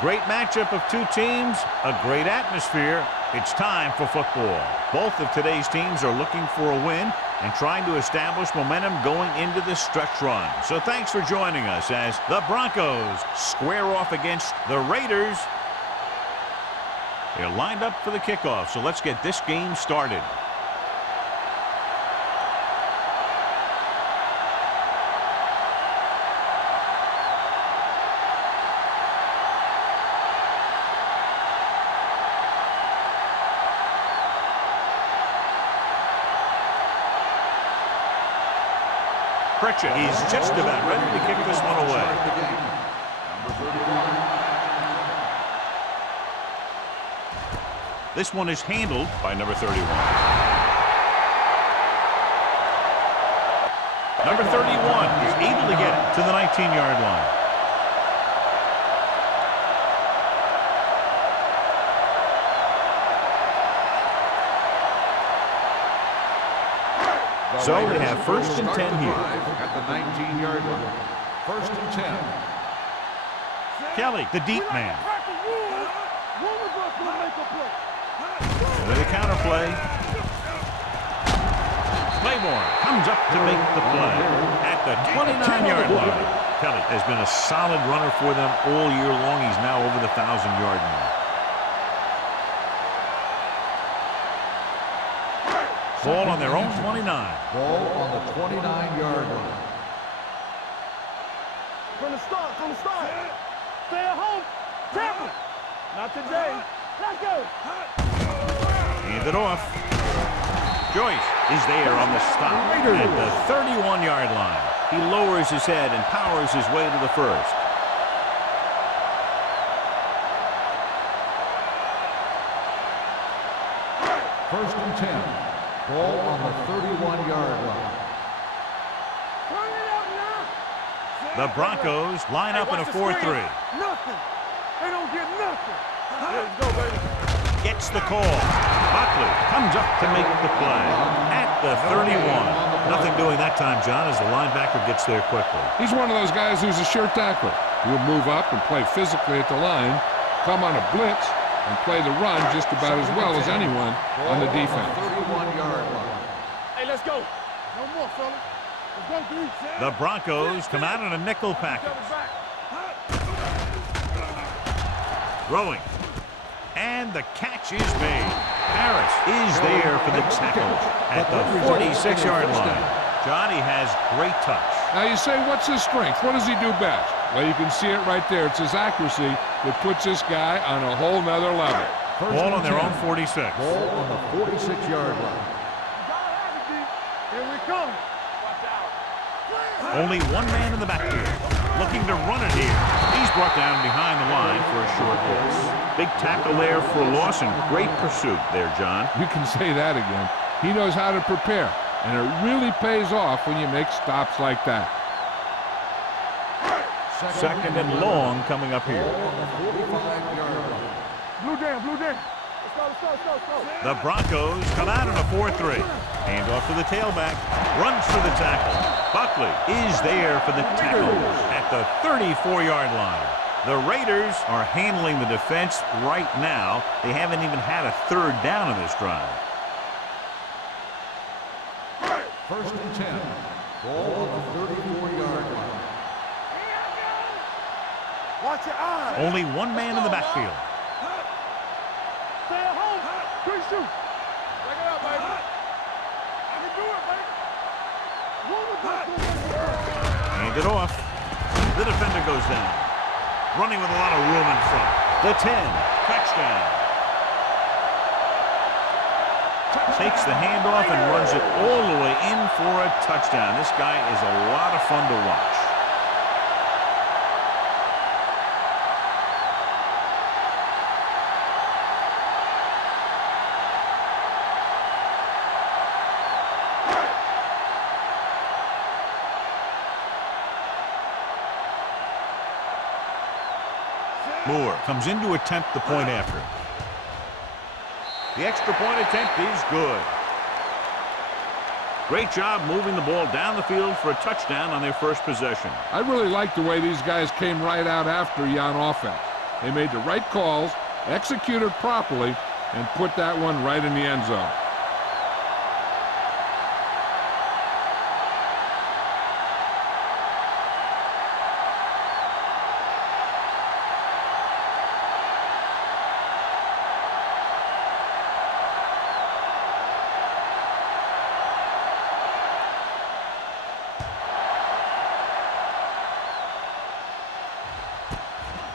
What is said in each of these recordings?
great matchup of two teams, a great atmosphere. It's time for football. Both of today's teams are looking for a win and trying to establish momentum going into the stretch run. So thanks for joining us as the Broncos square off against the Raiders. They're lined up for the kickoff, so let's get this game started. Pritchett, he's just about ready to kick this one away. This one is handled by number 31. Number 31 is able to get it to the 19-yard line. So they have first and 10 here. At the 19-yard line. First and 10. Kelly, the deep man. With a counter play. Claiborne comes up to make the play at the 29-yard line. Kelly has been a solid runner for them all year long. He's now over the 1,000-yard mark. Ball on their own 29. Ball on the 29-yard line. From the start. Stay at home. Tackle. Not today. Let's go. Hand it off. Joyce is there on the stop at the 31-yard line. He lowers his head and powers his way to the first. First and 10. Ball on the 31-yard line. Turn it up now. The Broncos line up in a 4-3. Nothing. They don't get nothing. Let's go, baby. Gets the call. Buckley comes up to make the play at the 31. Nothing doing that time, John, as the linebacker gets there quickly. He's one of those guys who's a sure tackler. He'll move up and play physically at the line, come on a blitz, and play the run just about as well as anyone on the defense. 31-yard line. Hey, let's go. No more, fella. Let's go, dude. The Broncos come out in a nickel package. Throwing. And the catch is made. Harris is there for the tackle at the 46-yard line. Johnny has great touch. Now you say, what's his strength? What does he do best? Well, you can see it right there. It's his accuracy that puts this guy on a whole nother level. Ball on their own 46. Ball on the 46-yard line. Here we come. Only one man in the backfield looking to run it here. He's brought down behind the line for a short loss. Big tackle there for a loss and great pursuit there, John. You can say that again. He knows how to prepare, and it really pays off when you make stops like that. Second and long coming up here. Blue down. Let's go. The Broncos come out in a 4-3. Hand off to the tailback. Runs for the tackle. Buckley is there for the tackle at the 34-yard line. The Raiders are handling the defense right now. They haven't even had a third down in this drive. First and 10. Ball on the 34-yard line. Watch your eyes. Only one man in the backfield. Stay at home. Quick shoot. Check it out, baby. I can do it, baby. Hand it off. The defender goes down. Running with a lot of room in front. The 10. Touchdown. Takes the handoff and runs it all the way in for a touchdown. This guy is a lot of fun to watch. Moore comes in to attempt the point after. The extra point attempt is good. Great job moving the ball down the field for a touchdown on their first possession. I really like the way these guys came right out after you on offense. They made the right calls, executed properly, and put that one right in the end zone.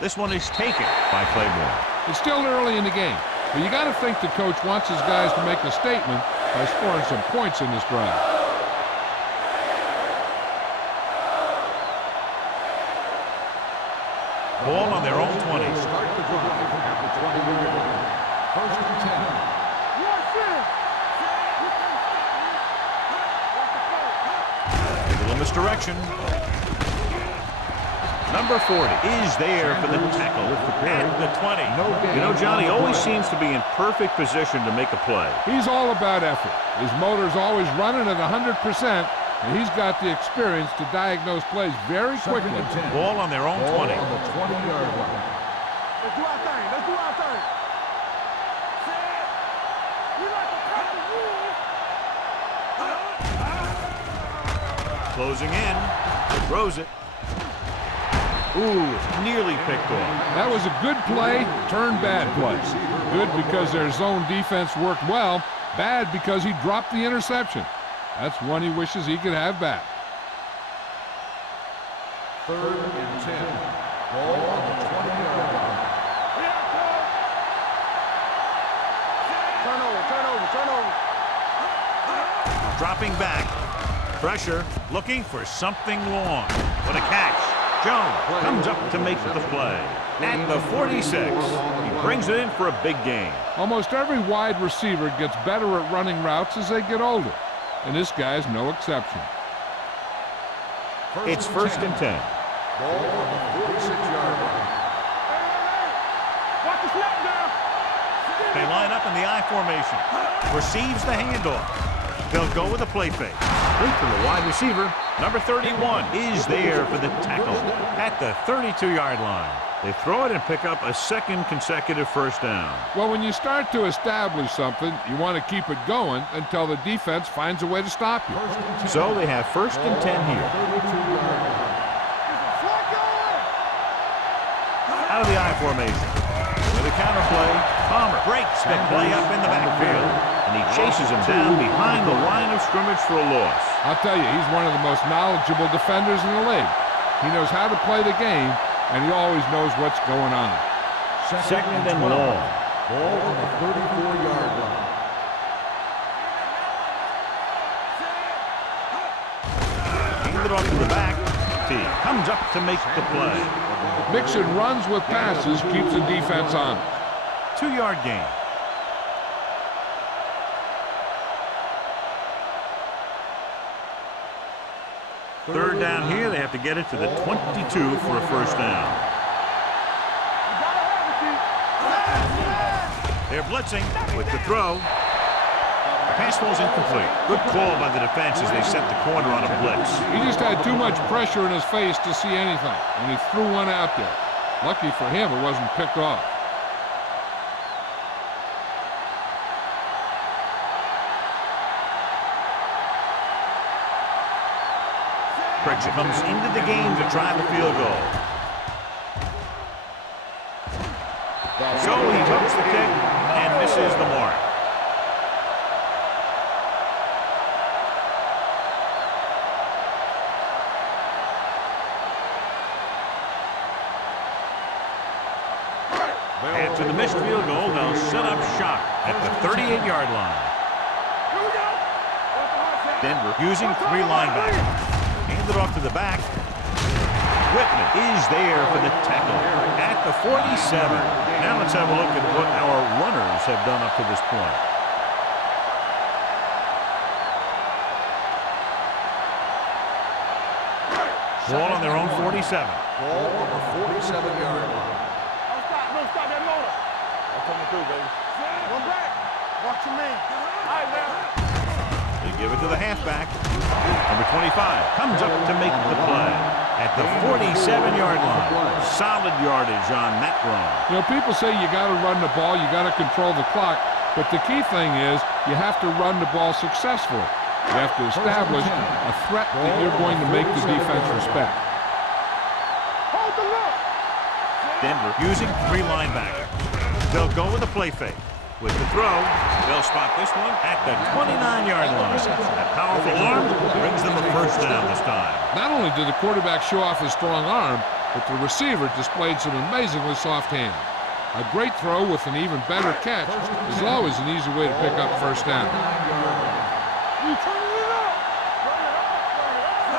This one is taken by Claiborne. It's still early in the game, but you got to think the coach wants his guys to make a statement by scoring some points in this drive. Ball on their own 20. Start the drive at the 20-yard line. First and 10. A little misdirection. Number 40 is there for the tackle at the 20. You know, Johnny always seems to be in perfect position to make a play. He's all about effort. His motor's always running at 100%, and he's got the experience to diagnose plays very quickly. Ball on their own 20. On the 20-yard line. Let's do our thing. Let's do our thing. We like to cut the rules. Closing in. Throws it. Ooh, nearly picked off. That was a good play, turned bad play. Good because their zone defense worked well. Bad because he dropped the interception. That's one he wishes he could have back. Third and 10. Ball on the 20-yard line. Turnover. Dropping back. Pressure. Looking for something long. What a catch. Jones comes up to make the play. At the 46, he brings it in for a big gain. Almost every wide receiver gets better at running routes as they get older, and this guy's no exception. It's first and 10. Ball on the 46-yard line. Watch the snap down. They line up in the I formation. Receives the handoff. They'll go with a play fake. Great for the wide receiver. Number 31 is there for the tackle at the 32-yard line. They throw it and pick up a second consecutive first down. Well, when you start to establish something, you want to keep it going until the defense finds a way to stop you. So they have first and 10 here. Out of the I formation. With a counter play, Palmer breaks the play up in the backfield, and he chases him down behind the line of scrimmage for a loss. I'll tell you, he's one of the most knowledgeable defenders in the league. He knows how to play the game, and he always knows what's going on. Second and long. Ball on the 34-yard line. Hand it off to the back. T comes up to make the play. Mixing runs with passes keeps the defense on. 2-yard gain. Third down here. They have to get it to the 22 for a first down. They're blitzing with the throw. The pass ball's incomplete. Good call by the defense as they set the corner on a blitz. He just had too much pressure in his face to see anything, and he threw one out there. Lucky for him, it wasn't picked off. Pritchett comes into the game to try the field goal. So he hooks the kick and misses the mark. After the missed field goal, they'll set up shop at the 38-yard line. Denver using 3 linebackers. Hand it off to the back. Whitman is there for the tackle at the 47. Now let's have a look at what our runners have done up to this point. Ball on their own 47. Ball on the 47-yard line. Don't stop that motor. I'm coming through, baby. One back. Watch your man. All right, now. They give it to the halfback. Number 25 comes up to make the play. at the 47-yard line. Solid yardage on that run. You know, people say you got to run the ball, you got to control the clock, but the key thing is you have to run the ball successfully. You have to establish a threat that you're going to make the defense respect. Hold the look. Denver using 3 linebackers. They'll go with a play fake. With the throw, they'll spot this one at the 29-yard line. That powerful arm brings them a first down this time. Not only did the quarterback show off his strong arm, but the receiver displayed some amazingly soft hands. A great throw with an even better catch is always an easy way to pick up first down. You turn it up.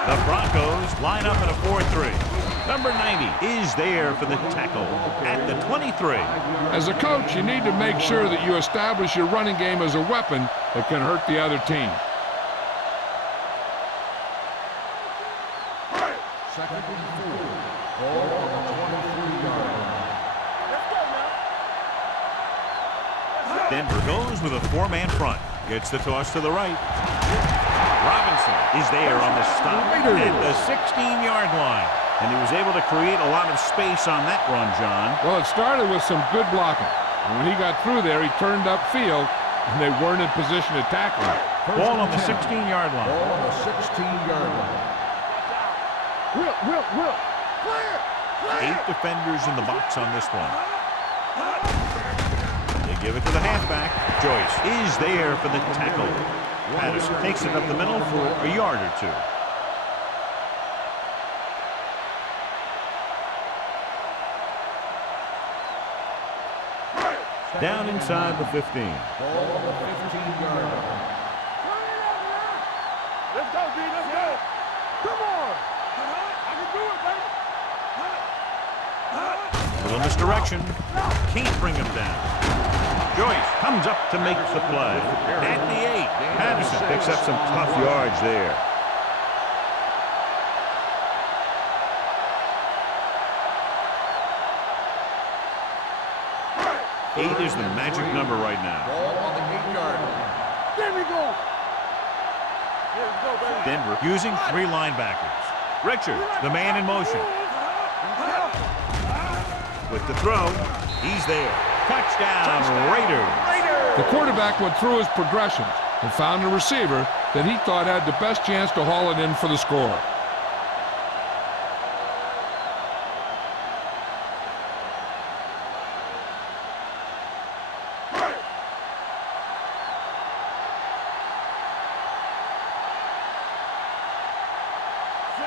The Broncos line up in a 4-3. Number 90 is there for the tackle at the 23. As a coach, you need to make sure that you establish your running game as a weapon that can hurt the other team. Second and 4. Ball on the 23-yard line. Let's go now. Denver goes with a 4-man front. Gets the toss to the right. Robinson is there on the stop at the 16-yard line. And he was able to create a lot of space on that run, John. Well, it started with some good blocking. And when he got through there, he turned upfield, and they weren't in position to tackle him. Ball on the 16-yard line. Ball on the 16-yard line. Will. Clear. 8 defenders in the box on this one. They give it to the halfback. Joyce is there for the tackle. Patterson takes it up the middle for a yard or 2. Down inside the 15. Ball on the 15-yard line. Let's go, D. Let's go. Come on. I can do it, baby. Little misdirection. Can't bring him down. Joyce comes up to make the play. At the 8. Patterson picks up some tough yards there. 8 is the magic number right now. Ball on the 8-yard line. There we go. Here we go, baby. Denver using 3 linebackers. Richard, the man in motion. With the throw, he's there. Touchdown, Raiders. The quarterback went through his progressions and found a receiver that he thought had the best chance to haul it in for the score.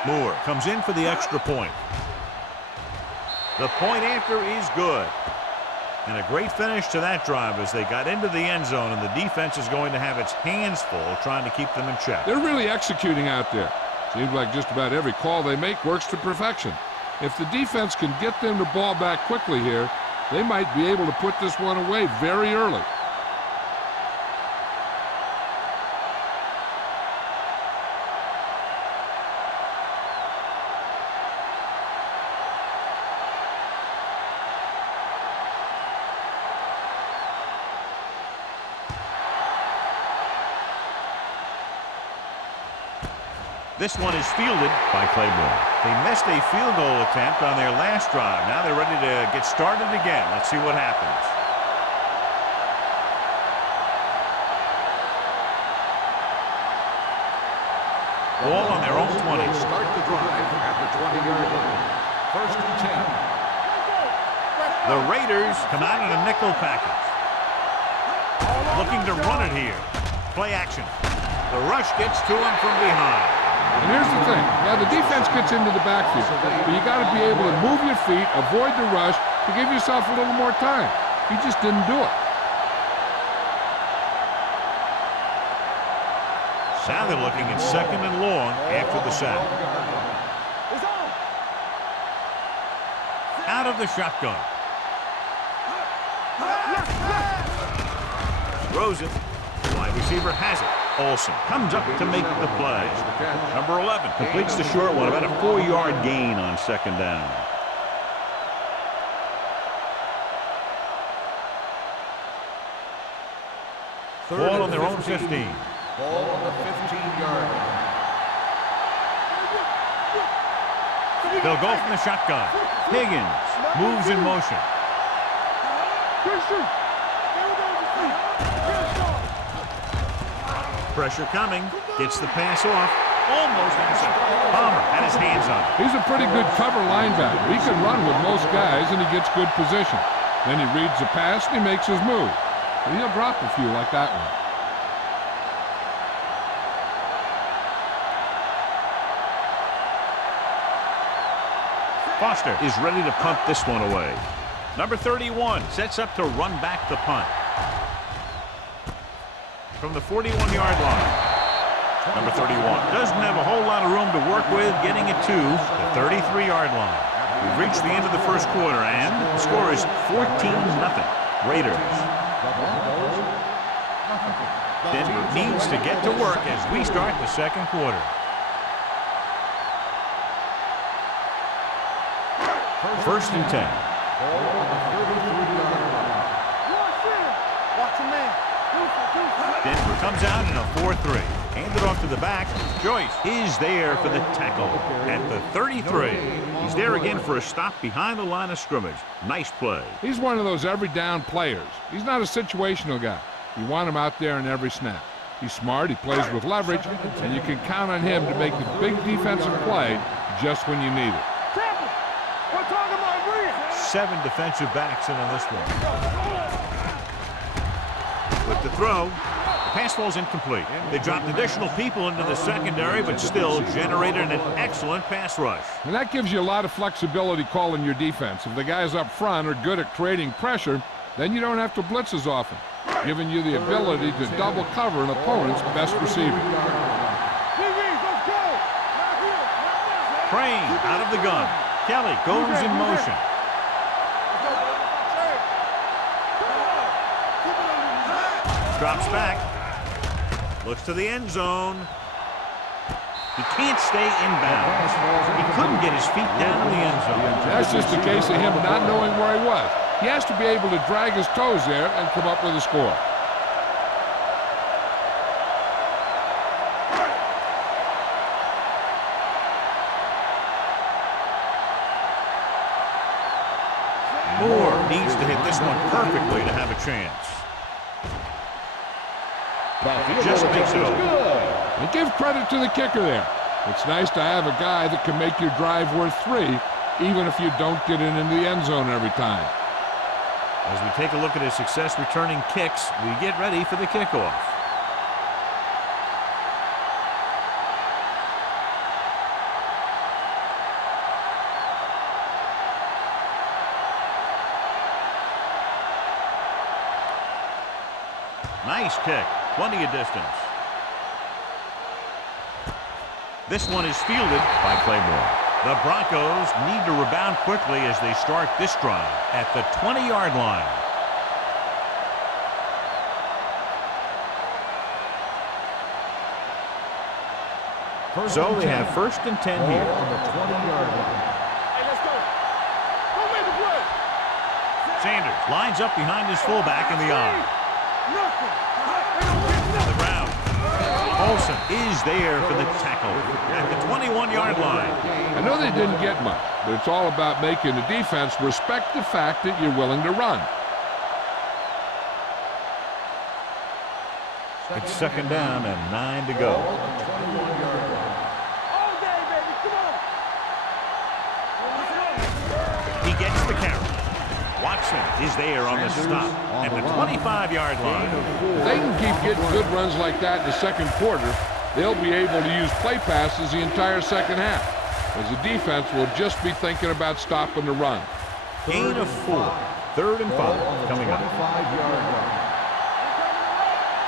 Moore comes in for the extra point. The point after is good. And a great finish to that drive as they got into the end zone, and the defense is going to have its hands full trying to keep them in check. They're really executing out there. Seems like just about every call they make works to perfection. If the defense can get them the ball back quickly here, they might be able to put this one away very early. This one is fielded by Claiborne. They missed a field goal attempt on their last drive. Now they're ready to get started again. Let's see what happens. Ball on their own 20. Start the drive at the 20-yard line. First and 10. The Raiders come out in a nickel package. Looking to run it here. Play action. The rush gets to him from behind. And here's the thing. Yeah, the defense gets into the backfield, but you got to be able to move your feet, avoid the rush, to give yourself a little more time. He just didn't do it. Now they're looking at 2nd and long after the sack. It's on. Out of the shotgun. Throws it. Wide receiver has it. Olsen comes up to make the play. Number 11 completes the short one, about a 4-yard gain on 2nd down. Ball on their own 15. Ball on the 15-yard line. They'll go from the shotgun. Higgins moves in motion. Pressure coming. Gets the pass off. Almost intercepted. Palmer had his hands on it. He's a pretty good cover linebacker. He can run with most guys, and he gets good position. Then he reads the pass, and he makes his move. But he'll drop a few like that one. Foster is ready to punt this one away. Number 31 sets up to run back the punt. From the 41-yard line. Number 31 doesn't have a whole lot of room to work with, getting it to the 33-yard line. We've reached the end of the first quarter, and the score is 14-0. Raiders. Denver needs to get to work as we start the second quarter. First and 10. Denver comes out in a 4-3. Handed off to the back. Joyce is there for the tackle at the 33. He's there again for a stop behind the line of scrimmage. Nice play. He's one of those every down players. He's not a situational guy. You want him out there in every snap. He's smart, he plays with leverage, and you can count on him to make the big defensive play just when you need it. 7 defensive backs in on this one. With the throw, the pass falls incomplete. They dropped additional people into the secondary, but still generated an excellent pass rush. And that gives you a lot of flexibility calling your defense. If the guys up front are good at creating pressure, then you don't have to blitz as often, giving you the ability to double cover an opponent's best receiver. Crane out of the gun. Kelly goes in motion. Drops back. Looks to the end zone. He can't stay inbounds. He couldn't get his feet down in the end zone. That's just a case of him not knowing where he was. He has to be able to drag his toes there and come up with a score. Moore needs to hit this one perfectly to have a chance. He just makes it over. And give credit to the kicker there. It's nice to have a guy that can make your drive worth 3, even if you don't get it into the end zone every time. As we take a look at his success returning kicks, we get ready for the kickoff. Nice kick. Plenty of distance. This one is fielded by Claymore. The Broncos need to rebound quickly as they start this drive at the 20-yard line. So they have first and 10 here. On the 20-yard line. Hey, let's go. Don't make the play. Sanders lines up behind his fullback in the eye. Nothing. To the ground. Olsen is there for the tackle at the 21-yard line. I know they didn't get much, but it's all about making the defense respect the fact that you're willing to run. It's second down and 9 to go. All day, baby. Come on. He gets the carry. Watson is there on the stop at the 25-yard line. If they can keep getting good runs like that in the second quarter, they'll be able to use play passes the entire second half, as the defense will just be thinking about stopping the run. Gain of 4. Third and 5 coming up. 25-yard line.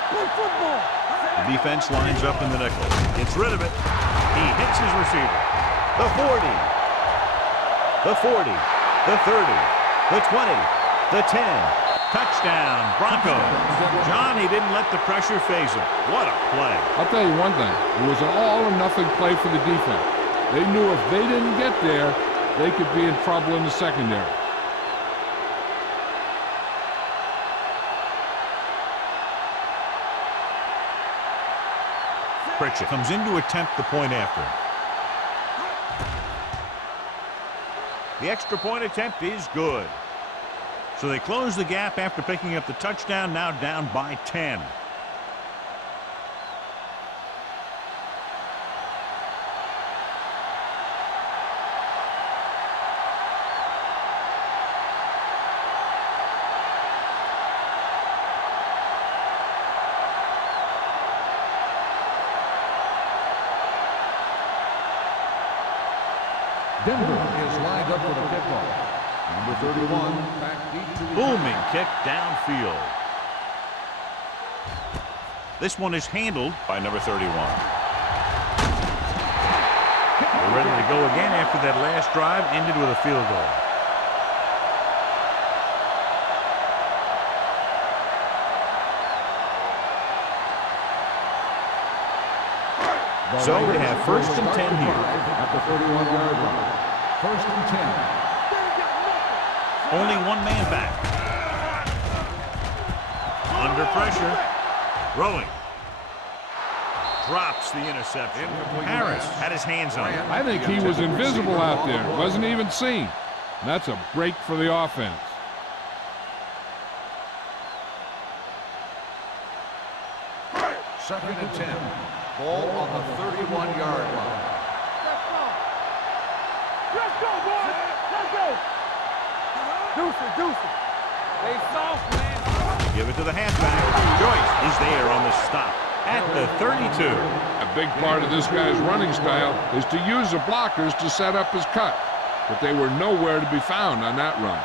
Play football. The defense lines up in the nickel. Gets rid of it. He hits his receiver. The 40. The 40. The 30. The 20. The 10. Touchdown, Broncos. John, he didn't let the pressure phase him. What a play. I'll tell you one thing. It was an all-or-nothing play for the defense. They knew if they didn't get there, they could be in trouble in the secondary. Pritchett comes in to attempt the point after. The extra point attempt is good. So they close the gap after picking up the touchdown, now down by 10. Denver is lined up for the kickoff. Number 31, back deep to the Booming kick downfield. This one is handled by number 31. They're ready to go again after that last drive ended with a field goal. So they have first and 10 here. At the 31-yard line. First and 10. Only one man back. Under pressure. Throwing. Drops the interception. Harris had his hands on it. I think he was invisible out there. Wasn't even seen. That's a break for the offense. Second and 10. Ball on the 31-yard line. Let's go, boys. Let's go. Deuce it. They soft, man. Give it to the halfback. Joyce is there on the stop at the 32. A big part of this guy's running style is to use the blockers to set up his cut, but they were nowhere to be found on that run.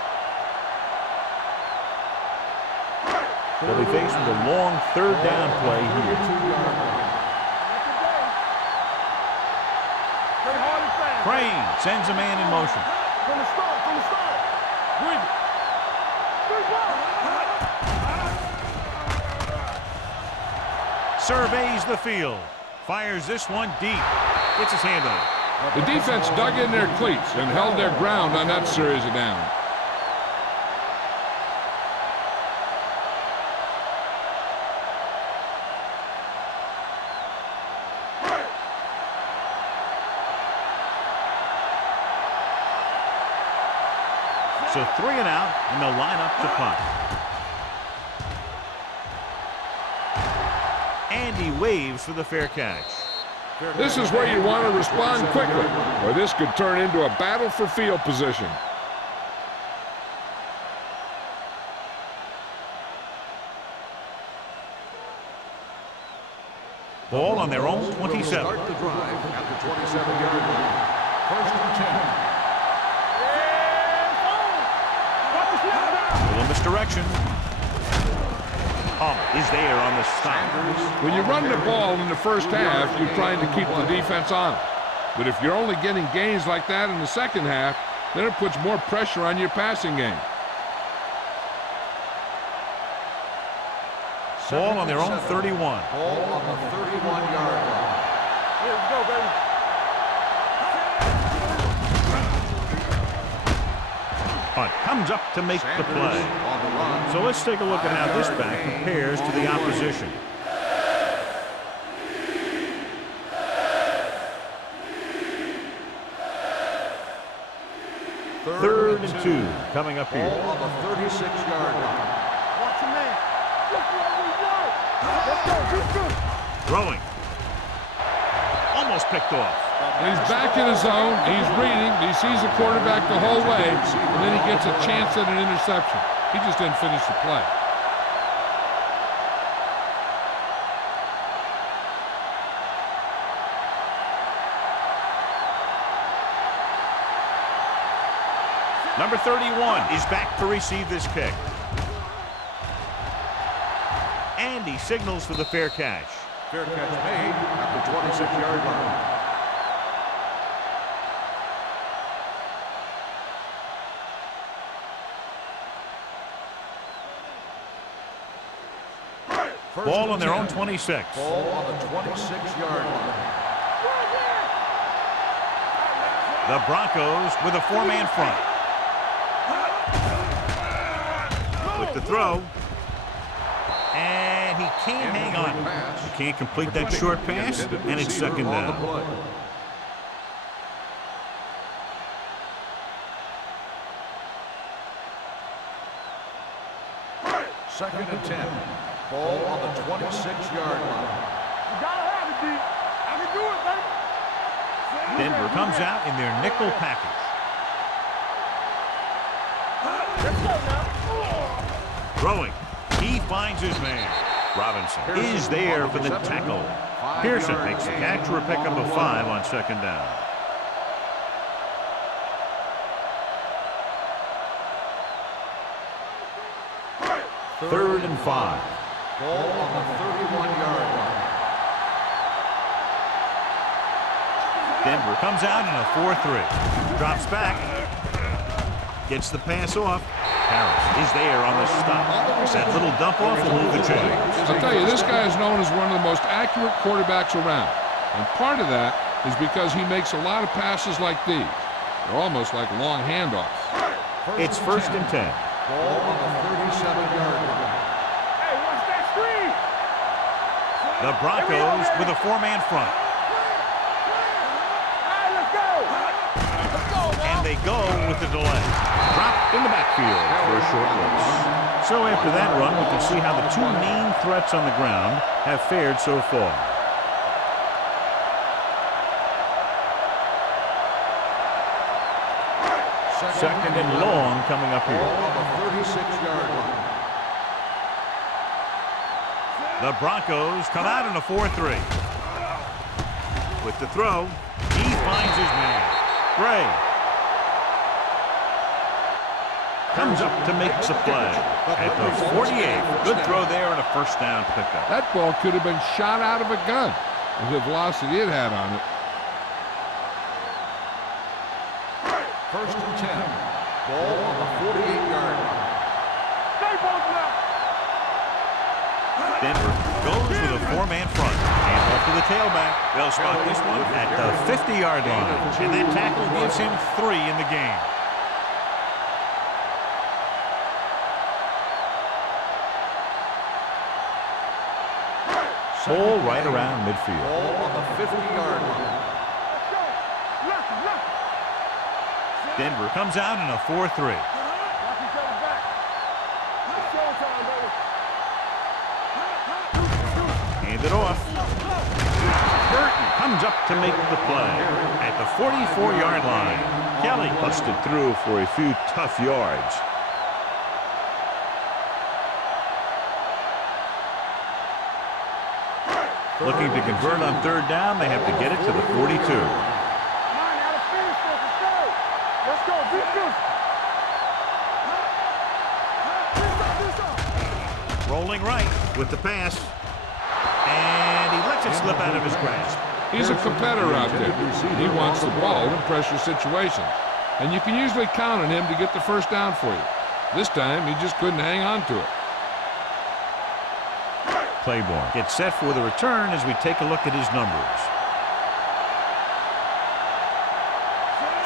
They'll be faced with a long third down play here. Crane sends a man in motion. From the start. Bring it. Surveys the field. Fires this one deep. Gets his hand on it. The defense dug in their cleats and held their ground on that series of downs. So 3 and out, and they'll line up to punt. And he waves for the fair catch. This is where you want to respond quickly, or this could turn into a battle for field position. Ball on their own 27. Start the drive at the 27-yard line. First and 10. Little misdirection. Is there on the stop. When you run the ball in the first half, you're trying to keep the defense on it. But if you're only getting gains like that in the second half, then it puts more pressure on your passing game. Ball on their own 31. Ball on the 31-yard line. Here we go, baby. Punt comes up to make the play. On the run. So let's take a look at how this back compares to the opposition. Third and 2 coming up here. Ball on the 36-yard line. Watch your man. This is what we do. Let's go. Throwing. Almost picked off. And he's back in his zone, he's reading, he sees the quarterback the whole way, and then he gets a chance at an interception. He just didn't finish the play. Number 31 is back to receive this kick. And he signals for the fair catch. Fair catch made at the 26-yard line. Ball on their own 26. Ball on the 26-yard line. The Broncos with a 4-man front. With the throw. And he can't hang on. He can't complete that short pass, and it's second down. Second and 10. Ball on the 26-yard line. You gotta have it, D. I can do it, baby. Denver comes out in their nickel package. Let's go now. Throwing. He finds his man. Robinson is there for the tackle. Pearson makes the catch for a pickup of 5 on second down. Third and 5. Ball on the 31-yard line. Denver comes out in a 4-3. Drops back. Gets the pass off. Harris is there on the stop. That little dump off will move the chains. I'll tell you, this guy is known as one of the most accurate quarterbacks around. And part of that is because he makes a lot of passes like these. They're almost like long handoffs. It's first and 10. Ball on the 37-yard line. Hey, watch that screen. The Broncos with a 4-man front. All right, let's go. Let's go now. And they go with the delay. Drop in the backfield for a short loss. So after that run, we can see how the two main threats on the ground have fared so far. Second and long coming up here. Ball on the 36-yard line. The Broncos come out in a 4-3. With the throw, he finds his man. Gray comes up to make the play at the 48. Good throw there and a first down pickup. That ball could have been shot out of a gun with the velocity it had on it. First and 10. Ball on the 48-yard line. Stay both now. Denver goes with a 4-man front. And off to the tailback. They'll spot this one at the 50-yard line. And that tackle gives him 3 in the game. Ball right around midfield. Ball on the 50-yard line. Let's go. Left, left. Denver comes out in a 4-3. Watch each other back. It's showtime, baby. Hand it off. Burton comes up to make the play at the 44-yard line. Kelly busted through for a few tough yards. Looking to convert on third down, they have to get it to the 42. Come on, now let's finish this. Let's go. Let's go. Beat this. Rolling right with the pass. And he lets it slip out of his grasp. He's a competitor out there. He wants the ball in pressure situations. And you can usually count on him to get the first down for you. This time, he just couldn't hang on to it. Claiborne gets set for the return as we take a look at his numbers.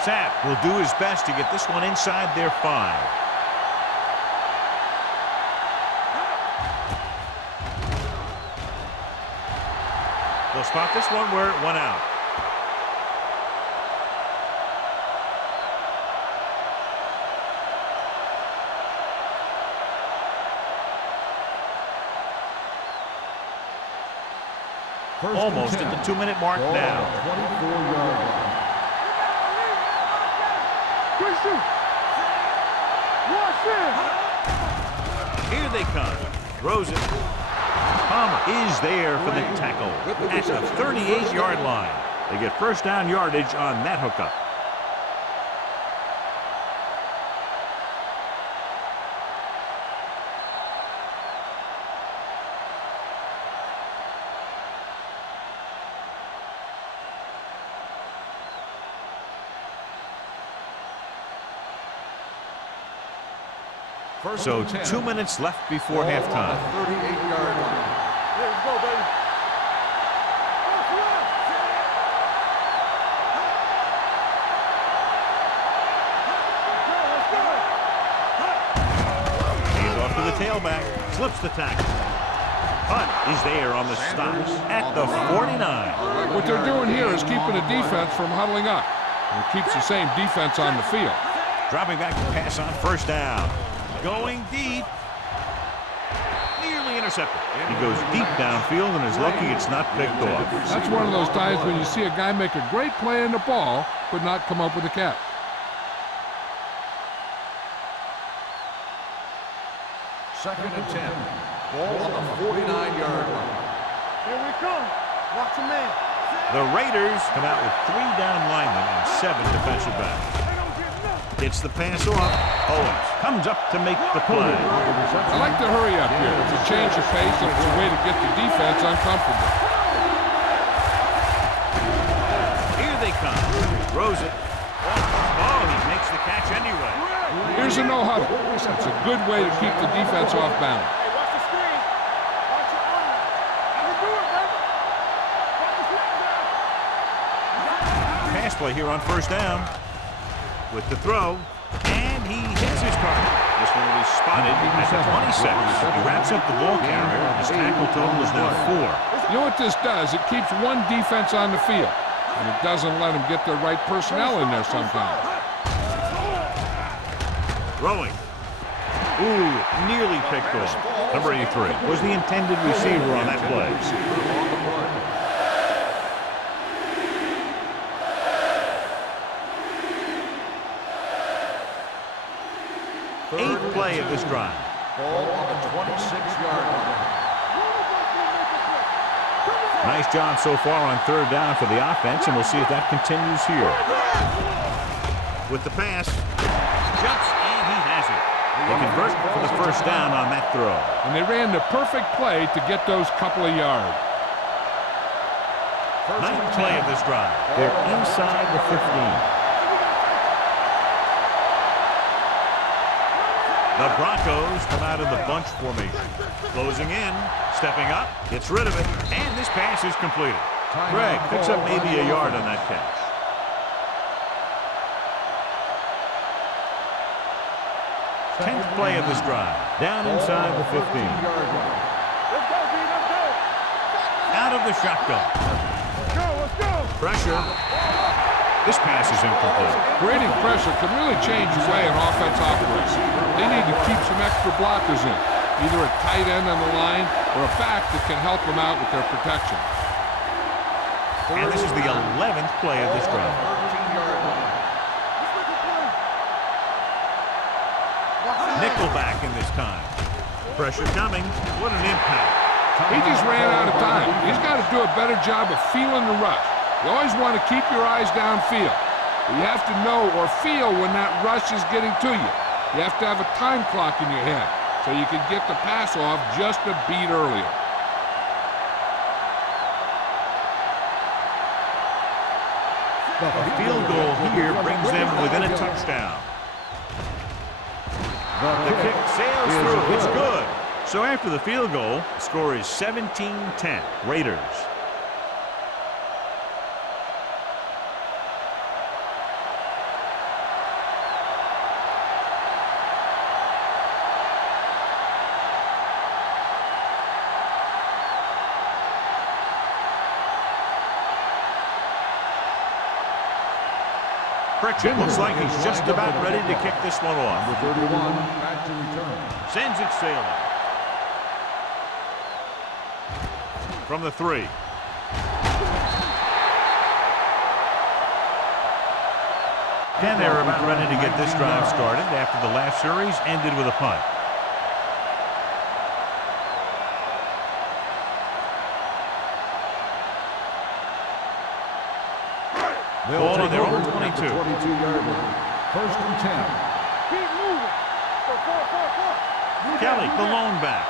Sapp will do his best to get this one inside their 5. They'll spot this one where it went out. Almost at the 2-minute mark now. 24-yard line. Good shoot. Watch this. Here they come. Throws it. Palmer is there for the tackle at the 38-yard line. They get first down yardage on that hookup. So 2 minutes left before halftime. 38-yard line. Let's go, baby. Hands off to the tailback. Slips the tackle. Hunt is there on the stop at the 49. What they're doing here is keeping the defense from huddling up. And it keeps the same defense on the field. Dropping back to pass on first down. Going deep. Nearly intercepted. He goes deep downfield and is lucky it's not picked off. That's one of those times when you see a guy make a great play on the ball, but not come up with a catch. Second and 10. Ball on the 49-yard line. Here we come. Watch a man. The Raiders come out with 3 down linemen and 7 defensive backs. Gets the pass off. Owens comes up to make the play. I like to hurry up here. It's a change of pace, and it's a way to get the defense uncomfortable. Here they come. Throws it. Oh, he makes the catch anyway. Here's a no-huddle. It's a good way to keep the defense off balance. Hey, watch the screen. Watch your arm. I can do it, baby. Watch the snap down. Pass play here on first down. With the throw, and he hits his target. This one will be spotted at the 26. He wraps up the ball carrier. His tackle total is now 4. You know what this does? It keeps one defense on the field, and it doesn't let them get the right personnel in there sometimes. Throwing. Ooh, nearly picked off. Number 83 was the intended receiver on that play. 8th play of this drive. Ball on the 26-yard line. Nice job so far on third down for the offense, and we'll see if that continues here. With the pass, jumps, and he has it. They convert for the first down on that throw. And they ran the perfect play to get those couple of yards. 9th play of this drive. They're inside the 15. The Broncos come out in the bunch formation. Closing in, stepping up, gets rid of it, and this pass is completed. Greg picks up maybe a yard on that catch. Tenth play of this drive. Down inside the 15. Let's go, B. Let's go. Out of the shotgun. Let's go. Let's go. Pressure. This pass is incomplete. Creating pressure can really change the way an offense operates. They need to keep some extra blockers in, either a tight end on the line or a back that can help them out with their protection. And this is the 11th play of this drive. 13-yard line. Nickelback in this time. Pressure coming. What an impact. He just ran out of time. He's got to do a better job of feeling the rush. You always want to keep your eyes downfield. You have to know or feel when that rush is getting to you. You have to have a time clock in your head so you can get the pass off just a beat earlier. A field goal here brings them within a touchdown. The kick sails through. It's good. So after the field goal, the score is 17-10. Raiders. Pritchett looks like he's just about ready to kick this one off. Number 31, back to return. Sends it sailing. From the 3. And they're about ready to get this drive started after the last series ended with a punt. Ball on their own 22. 22-yard line. First and 10. Keep moving. Go. Kelly, the lone back.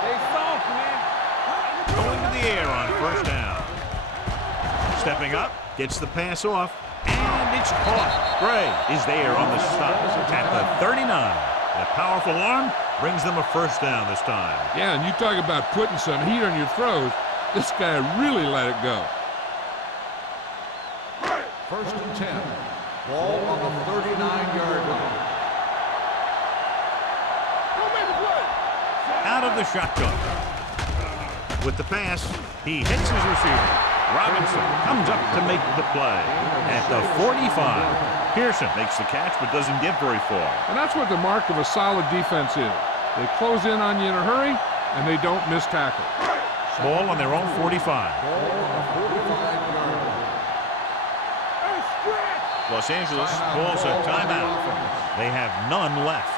They soft, man. Going to the air on first down. Stepping up, gets the pass off, and it's caught. Gray is there on the stop at the 39. A powerful arm brings them a first down this time. Yeah, and you talk about putting some heat on your throws. This guy really let it go. First and 10. Ball on the 39-yard line. Out of the shotgun. With the pass, he hits his receiver. Robinson comes up to make the play at the 45. Pearson makes the catch but doesn't get very far. And that's what the mark of a solid defense is. They close in on you in a hurry, and they don't miss tackle. Ball on their own 45. Ball on the 45-yard line. Los Angeles calls a timeout. They have none left.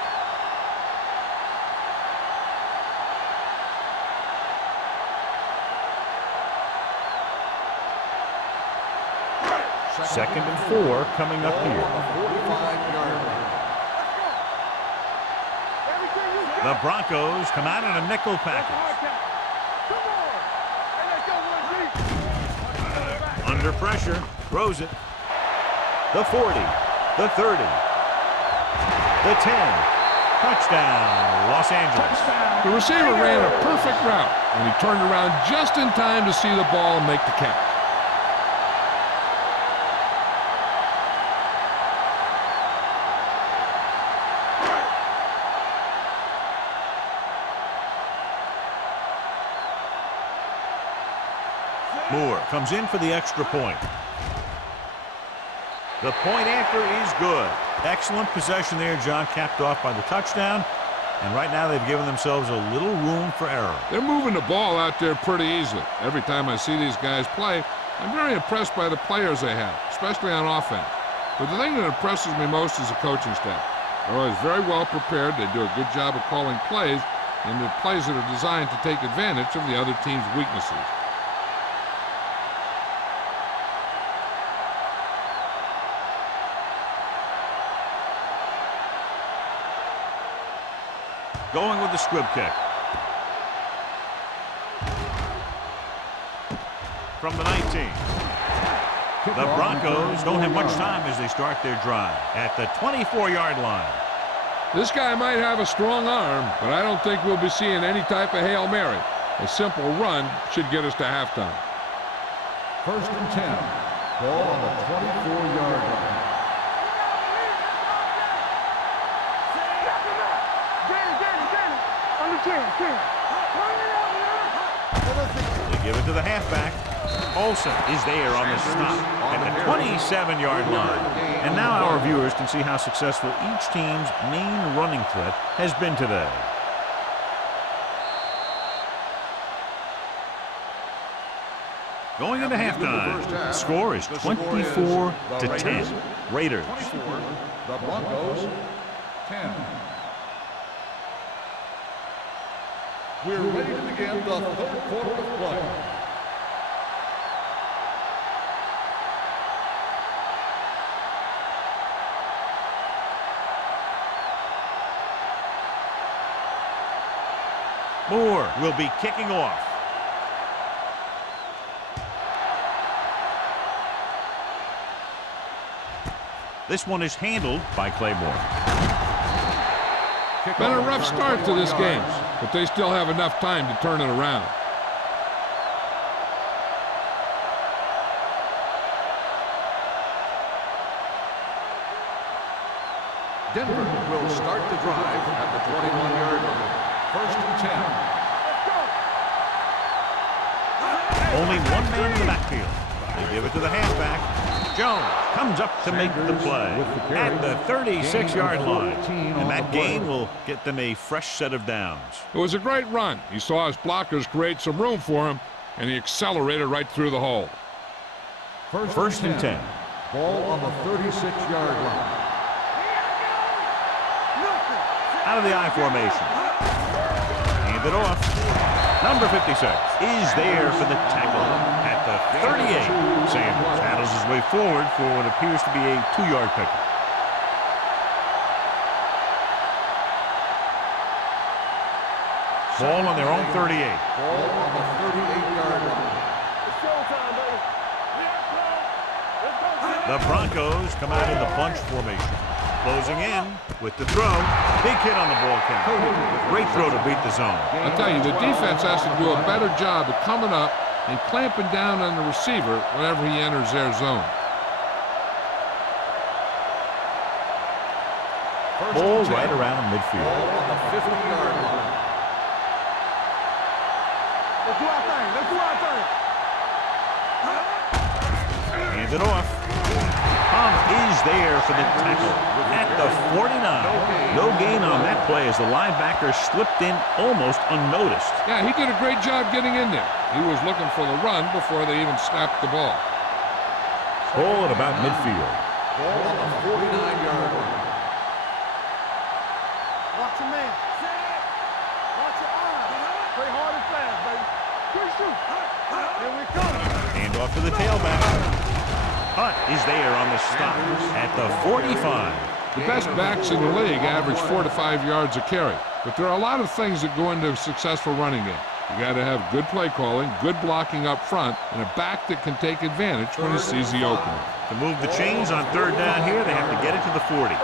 Second and 4 coming up here. The Broncos come out in a nickel package. Under pressure, throws it. The 40, the 30, the 10. Touchdown, Los Angeles. The receiver ran a perfect route, and he turned around just in time to see the ball and make the catch. Moore comes in for the extra point. The point after is good. Excellent possession there, John, capped off by the touchdown. And right now they've given themselves a little room for error. They're moving the ball out there pretty easily. Every time I see these guys play, I'm very impressed by the players they have, especially on offense. But the thing that impresses me most is the coaching staff. They're always very well prepared. They do a good job of calling plays, and the plays that are designed to take advantage of the other team's weaknesses. Going with the squib kick. From the 19. The Broncos don't have much time as they start their drive at the 24-yard line. This guy might have a strong arm, but I don't think we'll be seeing any type of Hail Mary. A simple run should get us to halftime. First and 10. Ball on the 24-yard line. They give it to the halfback. Olsen is there on the stop at the 27-yard line. And now our viewers can see how successful each team's main running threat has been today. Going into halftime, the score is 24-10. Raiders. The Broncos, 10. We're ready to begin the third quarter of play. Moore will be kicking off. This one is handled by Claiborne. Been a rough start to this game, but they still have enough time to turn it around. Denver will start the drive at the 21-yard line. First and 10. Only one man in the backfield. They give it to the halfback. Jones comes up to make the play at the 36-yard line. And that gain will get them a fresh set of downs. It was a great run. He saw his blockers create some room for him, and he accelerated right through the hole. First and 10. Ball on the 36-yard line. Out of the I formation. Hand it off. Number 56 is there for the tackle at the 38. Sanders paddles his way forward for what appears to be a 2-yard pickup. Ball on their own 38. Ball on the 38-yard line. The Broncos come out in the bunch formation. Closing in with the throw. Big hit on the ball count. Great throw to beat the zone. I tell you, the defense has to do a better job of coming up and clamping down on the receiver whenever he enters their zone. Ball right around midfield. Ball on the 50-yard line. Let's do our thing. Let's do our thing. Hand it off. Hunt is there for the tackle at the 49. No gain on that play as the linebacker slipped in almost unnoticed. Yeah, he did a great job getting in there. He was looking for the run before they even snapped the ball. Ball at about midfield. Ball on the 49-yard line. Watch your man. Watch your eyes. Play hard and fast, baby. Good shoot. Here we come. And off to the tailback. Hunt is there on the stop at the 45. The best backs in the league average 4 to 5 yards a carry. But there are a lot of things that go into a successful running game. You got to have good play calling, good blocking up front, and a back that can take advantage when he sees the opening. To move the chains on third down here, they have to get it to the 40.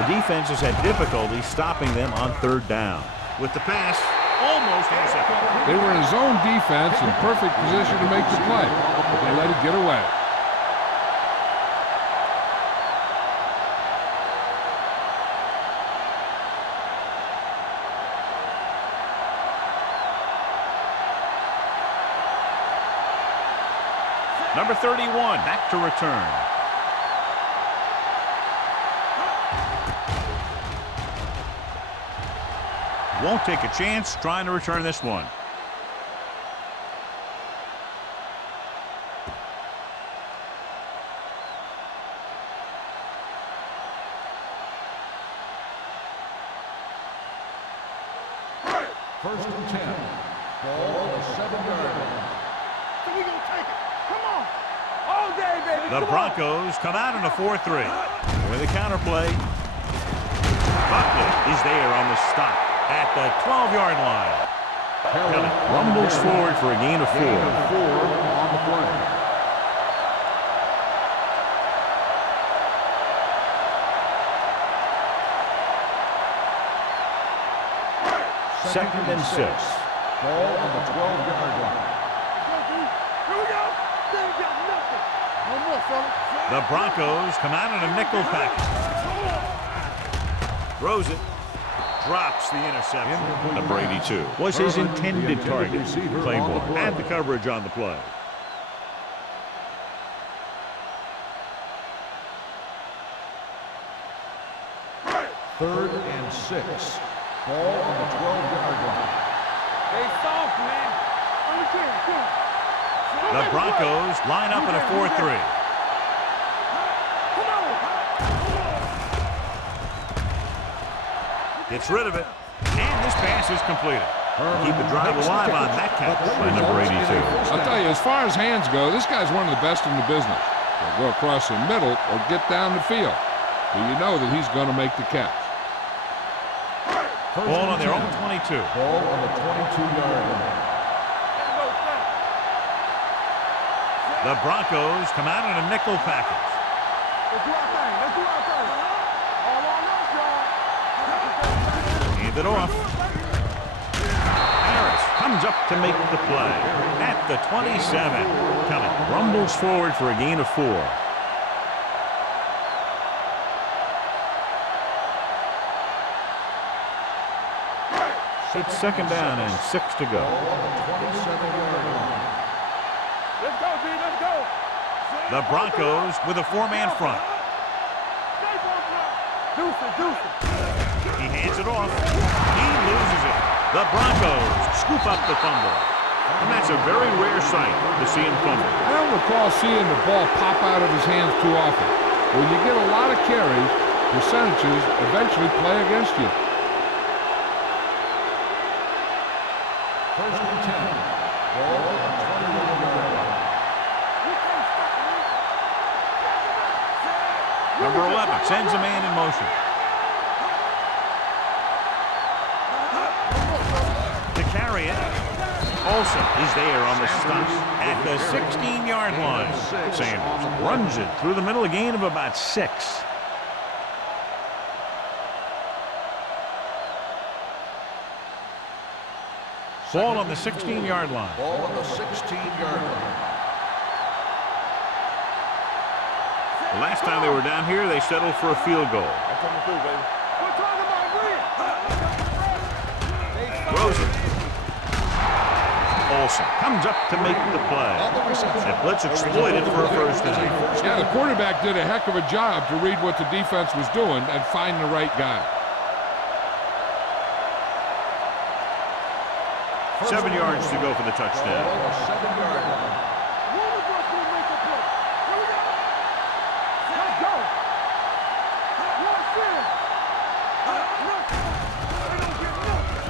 The defense has had difficulty stopping them on third down. With the pass, almost intercepted. They were in zone defense in perfect position to make the play, but they let it get away. Number 31, back to return. Won't take a chance trying to return this one. First and 10. Ball on the 7-yard line. So we gonna take it. Come on. All day, baby. The Broncos come out in a 4-3. With a counterplay. Buckley is there on the stop at the 12-yard line. Rumbles forward for a gain of 4. Gain of 4 on the play. Second and 6. Ball on the 12-yard line. Here we go. They ain't got nothing. No more, fella. The Broncos come out in a nickel package. Throws it. Drops the interception. The Brady 2 was his intended target. Claiborne had the coverage on the play. Third and 6. Ball on the 12-yard line. They soft, man. Understand. The Broncos line up in a 4-3. Gets rid of it, and this pass is completed. Keep the drive alive on that catch by number 82. I'll tell you, as far as hands go, this guy's one of the best in the business. He'll go across the middle or get down the field. But you know that he's going to make the catch. Ball on their own 22. Ball on the 22-yard line. The Broncos come out in a nickel package. Let's do our thing. Let's do our thing. All on us, y'all. Hand it off. Harris comes up to make the play at the 27. Kelly rumbles forward for a gain of 4. It's second down and 6 to go. Ball on the 27-yard line. Let's go, D. Let's go. The Broncos with a 4-man front. Deuce. He hands it off. He loses it. The Broncos scoop up the fumble. And that's a very rare sight to see him fumble. I don't recall seeing the ball pop out of his hands too often. When you get a lot of carries, percentages eventually play against you. First and 10. Ball on the 21-yard line. Number 11 sends a man in motion. To carry it, Olsen is there on the stop at the 16-yard line. Sanders runs it through the middle, a gain of about 6. Ball on the 16-yard line. Ball on the 16-yard line. The last time they were down here, they settled for a field goal. That's coming through, baby. We're talking about Green. Throws it. Wilson comes up to make the play. That blitz exploited for a first down. Yeah, the quarterback did a heck of a job to read what the defense was doing and find the right guy. 7 yards to go for the touchdown.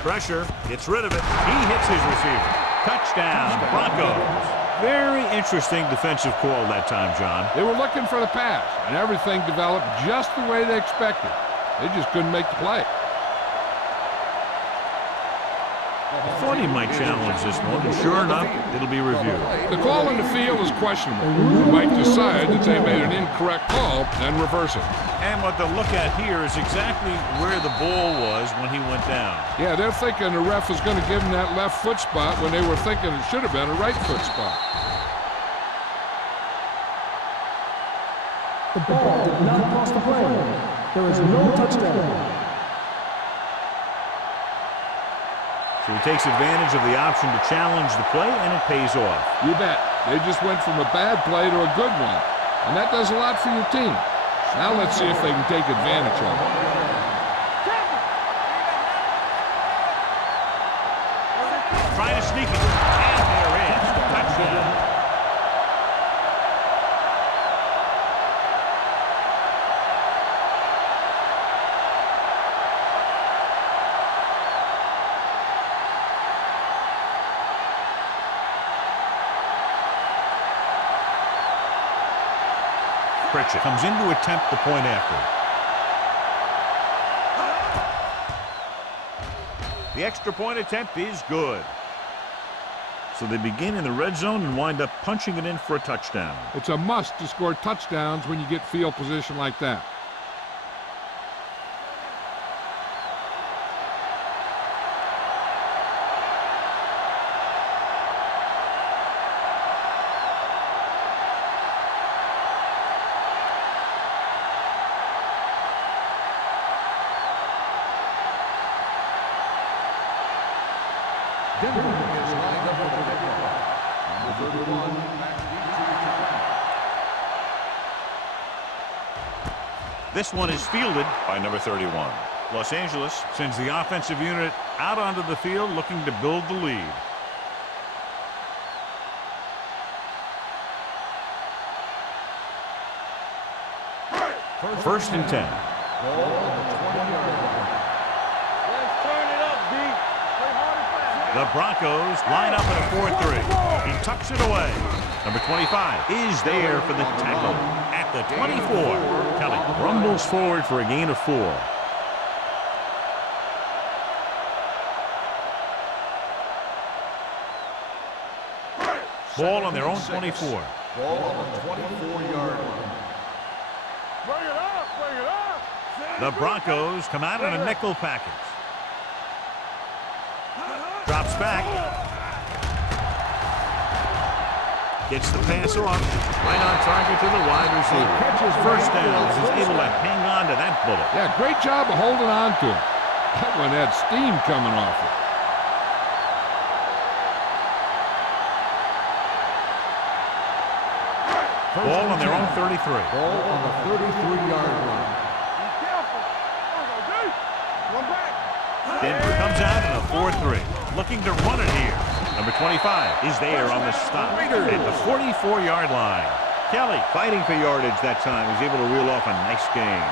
Pressure, gets rid of it. He hits his receiver. Touchdown, Broncos. Very interesting defensive call that time, John. They were looking for the pass, and everything developed just the way they expected. They just couldn't make the play. I thought he might challenge this one, and sure enough, it'll be reviewed. The call in the field is questionable. You might decide that they made an incorrect call and reverse it. And what they'll look at here is exactly where the ball was when he went down. Yeah, they're thinking the ref was going to give him that left foot spot when they were thinking it should have been a right foot spot. The ball did not cross the plane. There is no touchdown. So he takes advantage of the option to challenge the play, and it pays off. You bet. They just went from a bad play to a good one. And that does a lot for your team. Now let's see if they can take advantage of it. Trying to sneak it. And there is the touchdown. Pritchett comes in to attempt the point after. The extra point attempt is good. So they begin in the red zone and wind up punching it in for a touchdown. It's a must to score touchdowns when you get field position like that. Denver is lined up with the kickoff. Number 31, This one is fielded by number 31. Los Angeles sends the offensive unit out onto the field looking to build the lead. First and 10. ball on the 20-yard line. Let's turn it up, D. Play hard and fast. The Broncos line up in a 4-3. He tucks it away. Number 25 is there for the tackle at the 24. Kelly rumbles forward for a gain of 4. Ball on their own 24. Ball on the 24-yard line. Bring it up, bring it up. The Broncos come out in a nickel package. Drops back. Gets the pass off. Right on target to the wide receiver. First down as he's able to hang on to that bullet. Yeah, great job of holding on to it. That one had steam coming off it. Ball on their own 33. Ball on the 33-yard line. Be careful. Come back. Denver comes out in a 4-3. Looking to run it here. Number 25 is there on the stop at the 44-yard line. Kelly fighting for yardage that time. He's able to reel off a nice gain.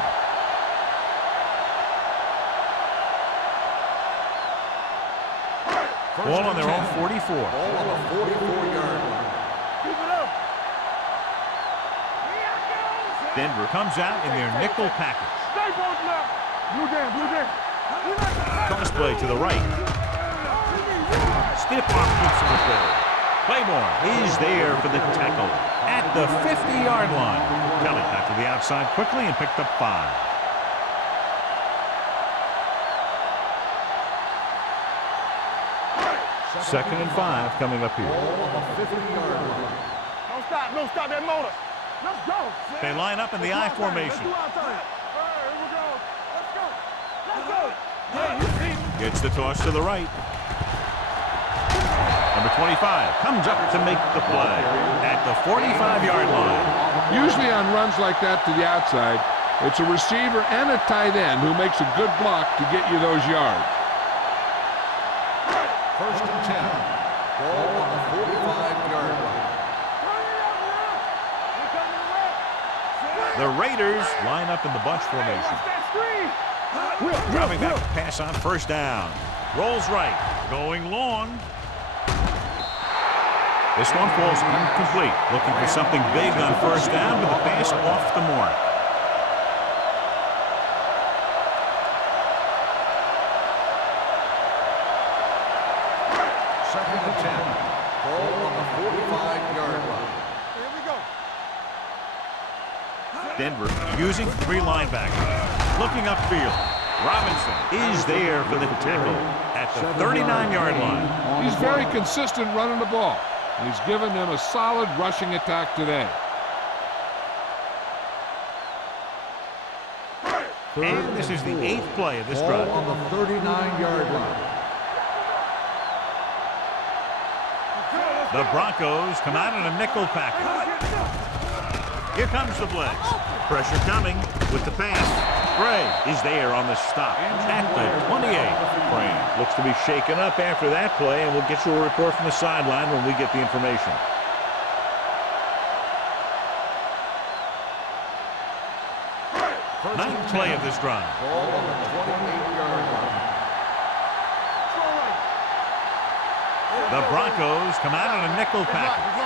Ball on their own 44. Ball on the 44-yard line. Keep it up. Denver comes out in their nickel package. Stay posted up. Blue game, blue game. Cross play to the right. Stiff off keeps him afloat. Claiborne is there for the tackle at the 50-yard line. Kelly got to the outside quickly and picked up 5. Second and 5 coming up here. Ball on the 50-yard line. Don't stop that motor. Let's go. They line up in the I formation. Let's do our thing. All right, here we go. Let's go. Let's go. Yeah, you see. Gets the toss to the right. Number 25 comes up to make the play at the 45-yard line. Usually on runs like that to the outside, it's a receiver and a tight end who makes a good block to get you those yards. First and 10. Ball on the 45-yard line. The Raiders line up in the bunch formation. Dropping back to pass on first down. Rolls right, going long. This one falls incomplete. Looking for something big on first down, but the pass off the mark. Second and 10. Ball on the 45-yard line. Here we go. Denver using 3 linebackers. Looking upfield. Robinson is there for the tackle at the 39-yard line. He's very consistent running the ball. He's given them a solid rushing attack today. And this is the 8th play of this Ball drive. on the 39-yard line. The Broncos come out in a nickel package. Here comes the blitz. Pressure coming with the pass. Gray is there on the stop at the 28. Crane looks to be shaken up after that play, and we'll get you a report from the sideline when we get the information. Ninth play of this drive. Ball on the 28-yard line. The Broncos come out in a nickel package.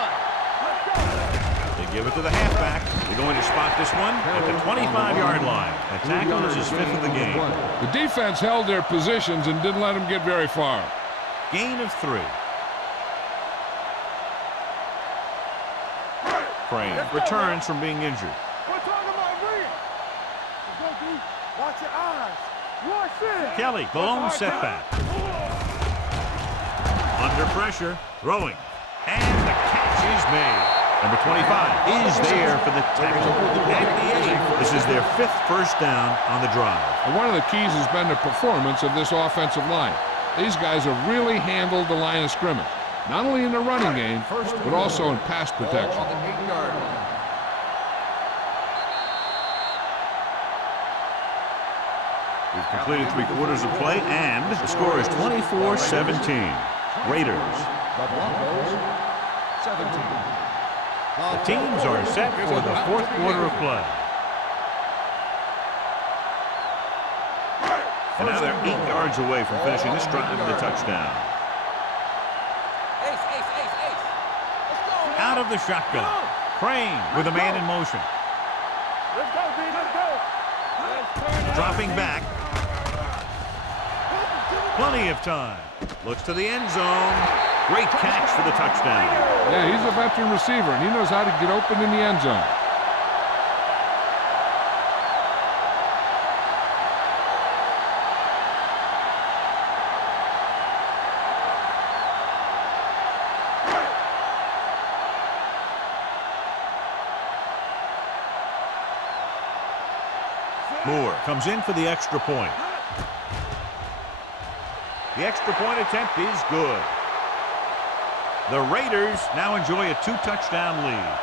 They give it to the halfback. They're going to spot this one at the 25-yard line. The tackle is his 5th of the game. The defense held their positions and didn't let them get very far. Gain of 3. Crane returns from being injured. We're talking about ring. Go, D. Watch your eyes. Rush in. Kelly, the lone setback. Under pressure, throwing. And the catch is made. Number 25 is there for the tackle at the 8. This is their 5th first down on the drive. And one of the keys has been the performance of this offensive line. These guys have really handled the line of scrimmage, not only in the running game, but also in pass protection. Ball on the 8-yard line. We've completed 3/4 of play, and the score is 24-17. Raiders. The Broncos, 17. The teams are set for the 4th quarter of play. And now they're 8 yards away from finishing this drive with a touchdown. Out of the shotgun. Crane with a man in motion. Let's go, D. Let's go. Dropping back. Plenty of time. Looks to the end zone. Great catch for the touchdown. Yeah, he's a veteran receiver, and he knows how to get open in the end zone. Moore comes in for the extra point. The extra point attempt is good. The Raiders now enjoy a 2-touchdown lead.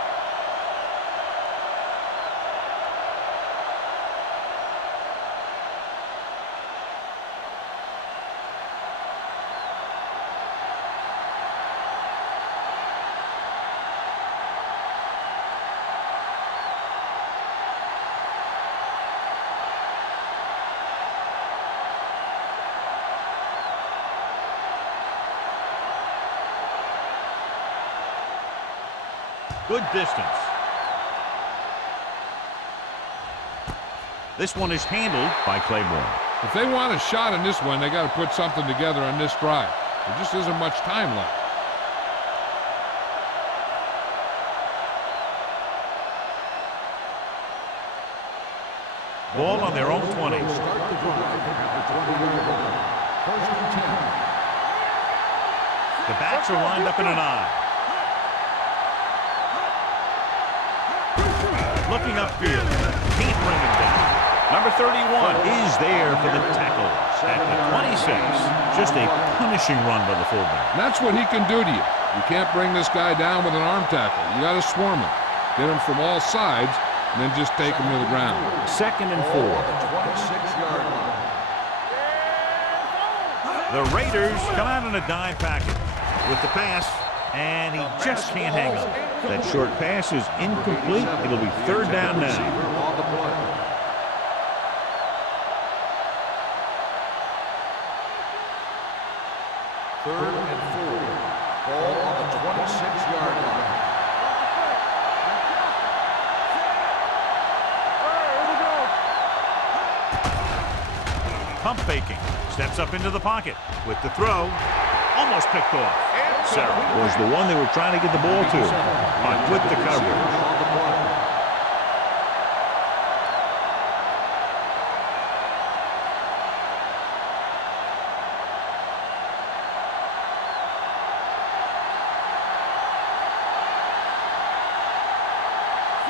Good distance. This one is handled by Claiborne. If they want a shot in this one, they got to put something together on this drive. There just isn't much time left. Ball on their own 20. Start the drive at the 20-yard line. First and 10. The backs are lined up in an eye. Looking upfield. Can't bring him down. Number 31 is there for the tackle. At the 26, just a punishing run by the fullback. That's what he can do to you. You can't bring this guy down with an arm tackle. You got to swarm him. Get him from all sides, and then just take him to the ground. 2nd and 4. 26-yard line. The Raiders come out in a dime packet with the pass, and he just can't hang on. That short pass is incomplete. It'll be 3rd down now. On the play. Third and 4. Ball on the 26-yard line. Pump faking. Steps up into the pocket with the throw. Almost picked off. Sarah was the one they were trying to get the ball to. But with the coverage. On the play.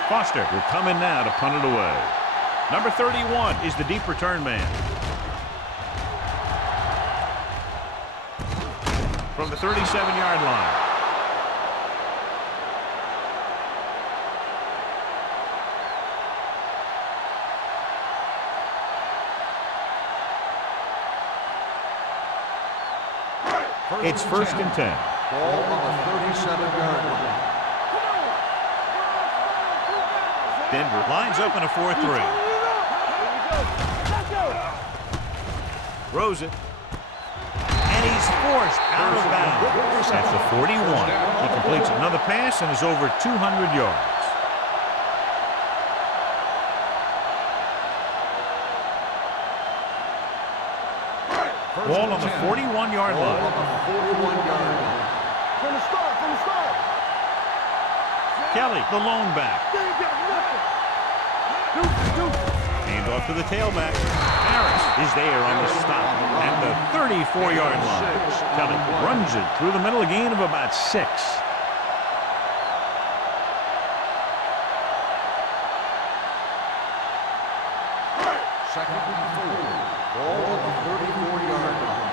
Foster will come in now to punt it away. Number 31 is the deep return man. From the 37-yard line. It's 1st and 10. Ball on the 37-yard line. Denver lines up in a 4-3. Throws it. And he's forced out of bounds at the 41. He completes another pass and is over 200 yards. Ball on the 41-yard line. On the 41-yard line. From the start, from the start. Kelly, the lone back. Hand off to the tailback. Harris is there on the stop at the 34-yard line. Kelly runs it through the middle, a gain of about 6. Second and 4. Ball on the 34-yard line.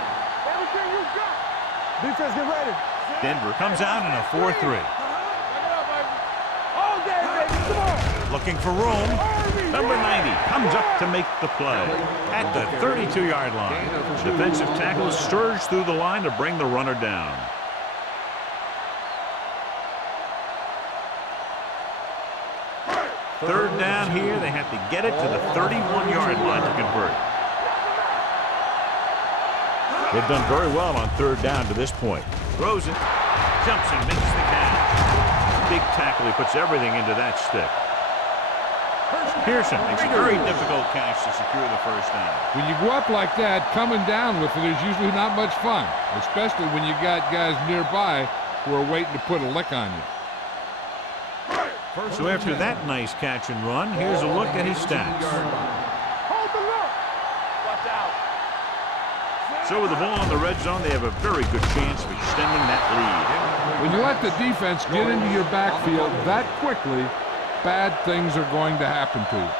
Everything you got. Defense, get ready. Denver comes out in a 4-3. All day, baby. Come on. Looking for room. Number 90 comes up to make the play at the 32-yard line. Defensive tackle surge through the line to bring the runner down. Third down here. They have to get it to the 31-yard line to convert. They've done very well on 3rd down to this point. Throws it. Jumps and makes the catch. Big tackle. He puts everything into that stick. Pearson makes a very difficult catch to secure the 1st down. When you go up like that, coming down with it is usually not much fun, especially when you got guys nearby who are waiting to put a lick on you. So after that nice catch and run, here's a look at his stats. Hold the look. Watch out. So with the ball in the red zone, they have a very good chance of extending that lead. When you let the defense get into your backfield that quickly, bad things are going to happen to you.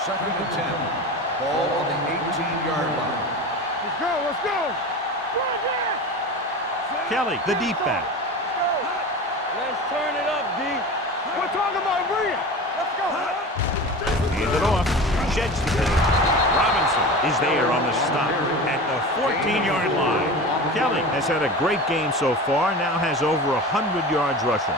Second and 10. Ball on the 18-yard line. Let's go, let's go. Kelly, the deep back. Let's turn it up, D. We're talking about Rhea. Let's go. Hand it off. Sheds the thing. Robinson is there on the stop at the 14-yard line. Kelly has had a great game so far, now has over 100 yards rushing.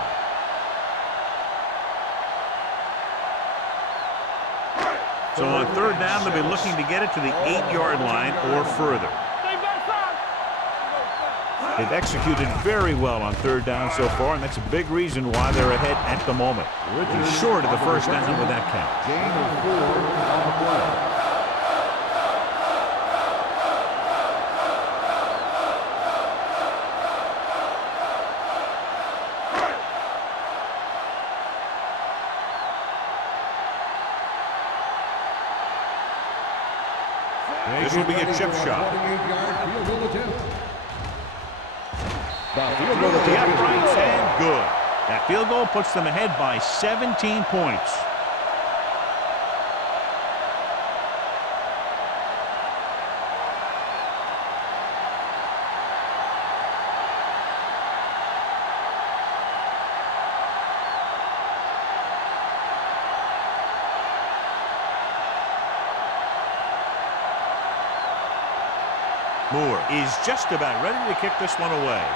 So on 3rd down, they'll be looking to get it to the 8-yard line or further. They've executed very well on 3rd down so far, and that's a big reason why they're ahead at the moment. Rookie short of the 1st down with that count. Gain of 4 on the play. This will be a chip shot. 28-yard field goal attempt. The field goal at the uprights and good. That field goal puts them ahead by 17 points. Moore is just about ready to kick this one away.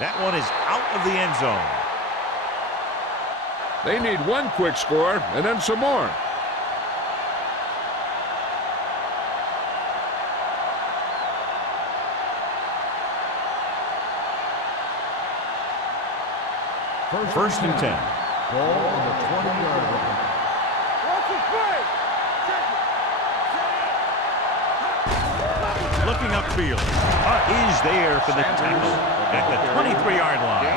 That one is out of the end zone. They need one quick score and then some more. First and 10. Ball on the 20-yard line. Looking upfield. Is there for the tackle at the 23-yard line.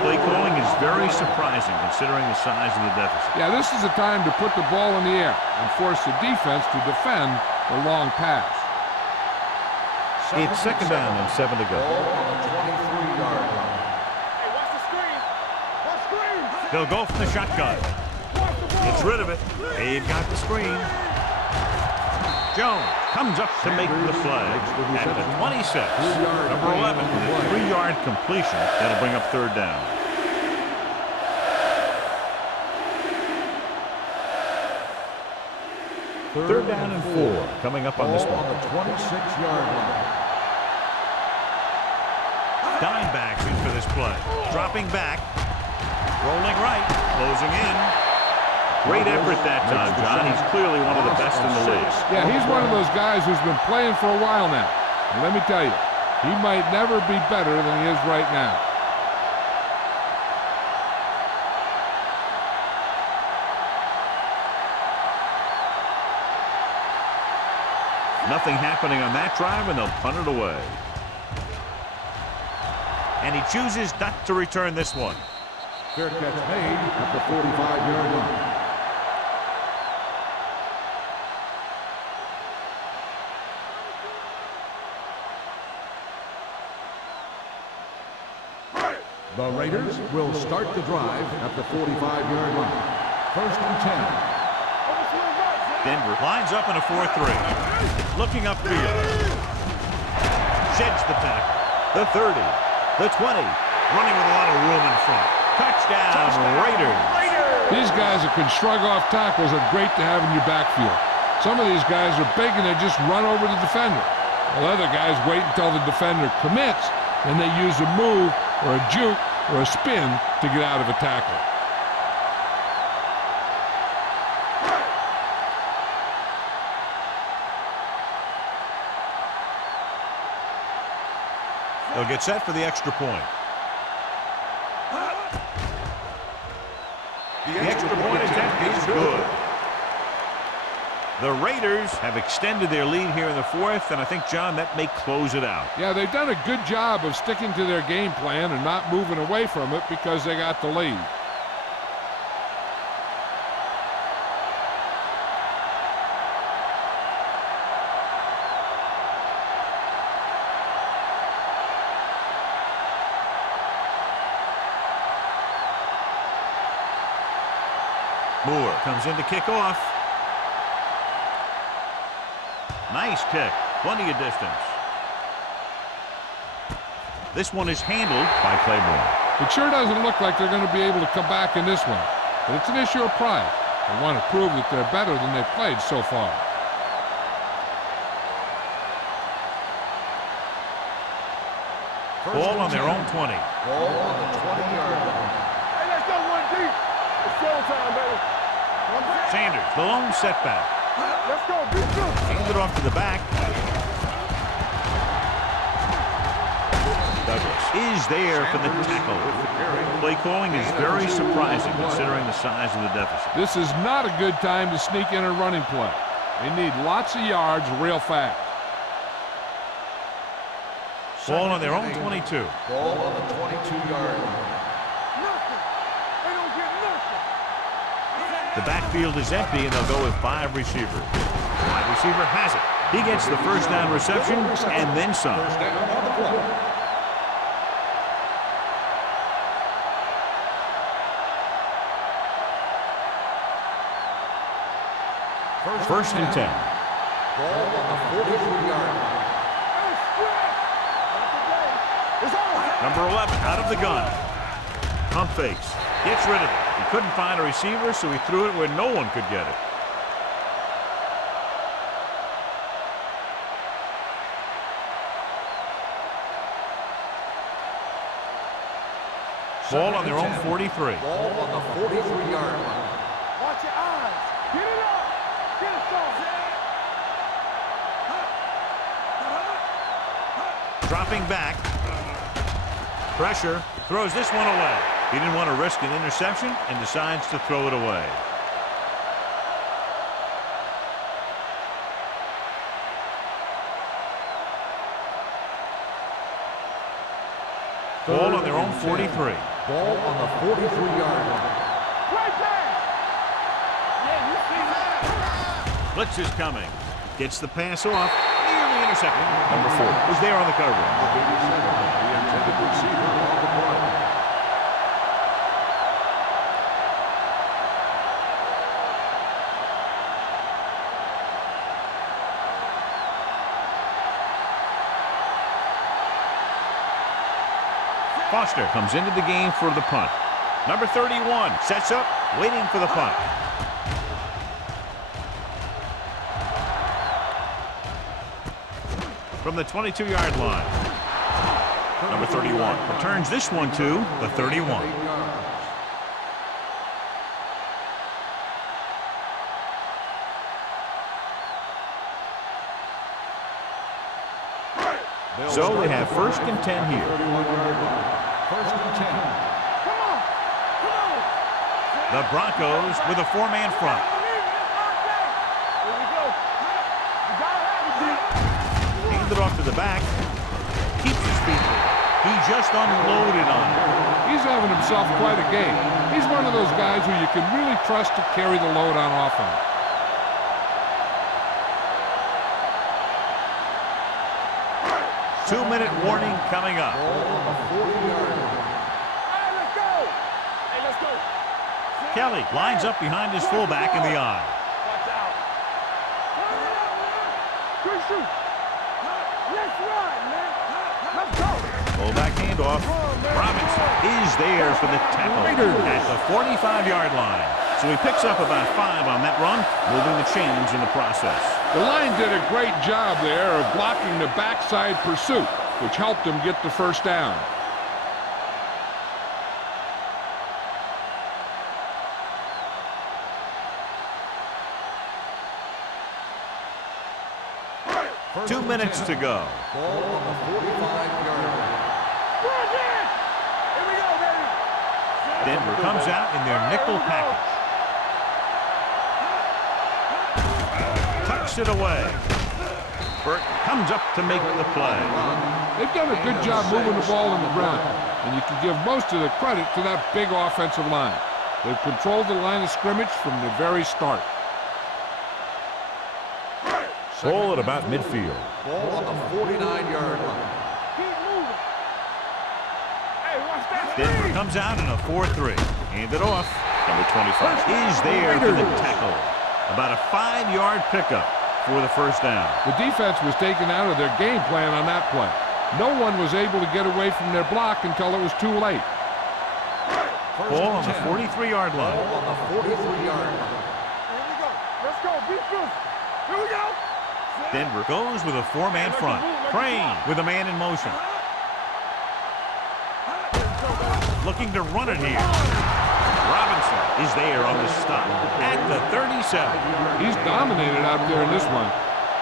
Play calling is very surprising considering the size of the deficit. Yeah, this is the time to put the ball in the air and force the defense to defend the long pass. It's second down and 7 to go. Ball on the 23-yard line. Hey, watch the screen. Watch screen. They'll go from the shotgun. Gets rid of it. They've got the screen. Jones comes up to make the play at the 26. Number 11 with a 3-yard completion. That'll bring up third down. Third down and 4 coming up on this one. On the 26-yard line. Dime backs in for this play. Dropping back. Rolling right. Closing in. Great effort that time, John. He's clearly one of the best in the league. Yeah, he's one of those guys who's been playing for a while now. And let me tell you, he might never be better than he is right now. Nothing happening on that drive, and they'll punt it away. And he chooses not to return this one. Fair catch made at the 45-yard line. The Raiders will start the drive at the 45-yard line. First and 10. Denver lines up in a 4-3. Looking upfield. Sheds the tackle. The 30. The 20. Running with a lot of room in front. Touchdown, Raiders. These guys that can shrug off tackles are great to have in your backfield. Some of these guys are big and they just run over the defender. While other guys wait until the defender commits, and they use a move or a juke or a spin to get out of a tackle. They'll get set for the extra point. The extra point attempt is good. The Raiders have extended their lead here in the fourth, and I think, John, that may close it out. Yeah, they've done a good job of sticking to their game plan and not moving away from it because they got the lead. Moore comes in to kick off. Nice kick. Plenty of distance. This one is handled by Claiborne. It sure doesn't look like they're going to be able to come back in this one, but it's an issue of pride. They want to prove that they're better than they've played so far. Ball on their own 20. Ball on the 20-yard line. Hey, let's go one deep. It's showtime, baby. Sanders, the lone setback. Let's go. Beat you. Handed off to the back. Douglas is there for the tackle. Play calling is very surprising considering the size of the deficit. This is not a good time to sneak in a running play. They need lots of yards real fast. Ball on their own 22. Ball on the 22-yard line. Nothing. They don't get nothing. The backfield is empty, and they'll go with 5 receivers. Wide receiver has it. He gets the first down reception and then some. First down on the play. First and 10. Ball on the 43-yard line. Number 11 out of the gun. Pump fakes. Gets rid of it. He couldn't find a receiver, so he threw it where no one could get it. Ball on their own 43. Ball on the 43-yard line. Watch your eyes. Get it up. Get it started. Dropping back. Pressure. Throws this one away. He didn't want to risk an interception and decides to throw it away. Ball on their own 43. Ball on the 43-yard line. Play pass. Yeah, you see that. Blitz is coming. Gets the pass off. Nearly intercepted. Number 4 was there on the coverage. The intended receiver on the play. Foster comes into the game for the punt. Number 31 sets up, waiting for the punt. From the 22-yard line. Number 31 returns this one to the 31. So they have first and 10 here. 31-yard line. First and 10. Come on. Come on. The Broncos with a 4-man front. Here we go. You gotta have it, dude. Hand it off to the back. Keeps his feet there. He just unloaded on it. He's having himself quite a game. He's one of those guys who you can really trust to carry the load on offense. Two-minute warning coming up. Ball on the 40-yard line. Hey, let's go. Hey, let's go. Kelly lines up behind his fullback in the eye. Watch out. Good shoot. Let's run, man. Let's go. Fullback handoff. Robinson is there for the tackle at the 45-yard line. So he picks up about 5 on that run, moving the chains in the process. The line did a great job there of blocking the backside pursuit, which helped him get the first down. First 2 and minutes 10. to go. Ball on the 45-yard line. Run, Dan. Here we go, baby. Denver comes out in their nickel package. Tucks it away. Burton comes up to make the play. They've done a good job moving the ball in the ground, and you can give most of the credit to that big offensive line. They've controlled the line of scrimmage from the very start. Ball at about midfield. Ball on the 49-yard line. Keep moving. Hey, watch that Denver speed. comes out in a 4-3. Hand it off. Number 25 is there for the tackle. About a 5-yard pickup for the first down. The defense was taken out of their game plan on that play. No one was able to get away from their block until it was too late. First Ball on and the 10. 43-yard line. Ball on the 43-yard line. Here we go. Let's go. Be physical. Here we go. Denver goes with a 4-man front. Crane with a man in motion. Looking to run it here. Robinson is there on the stop at the 37. He's dominated out there in this one.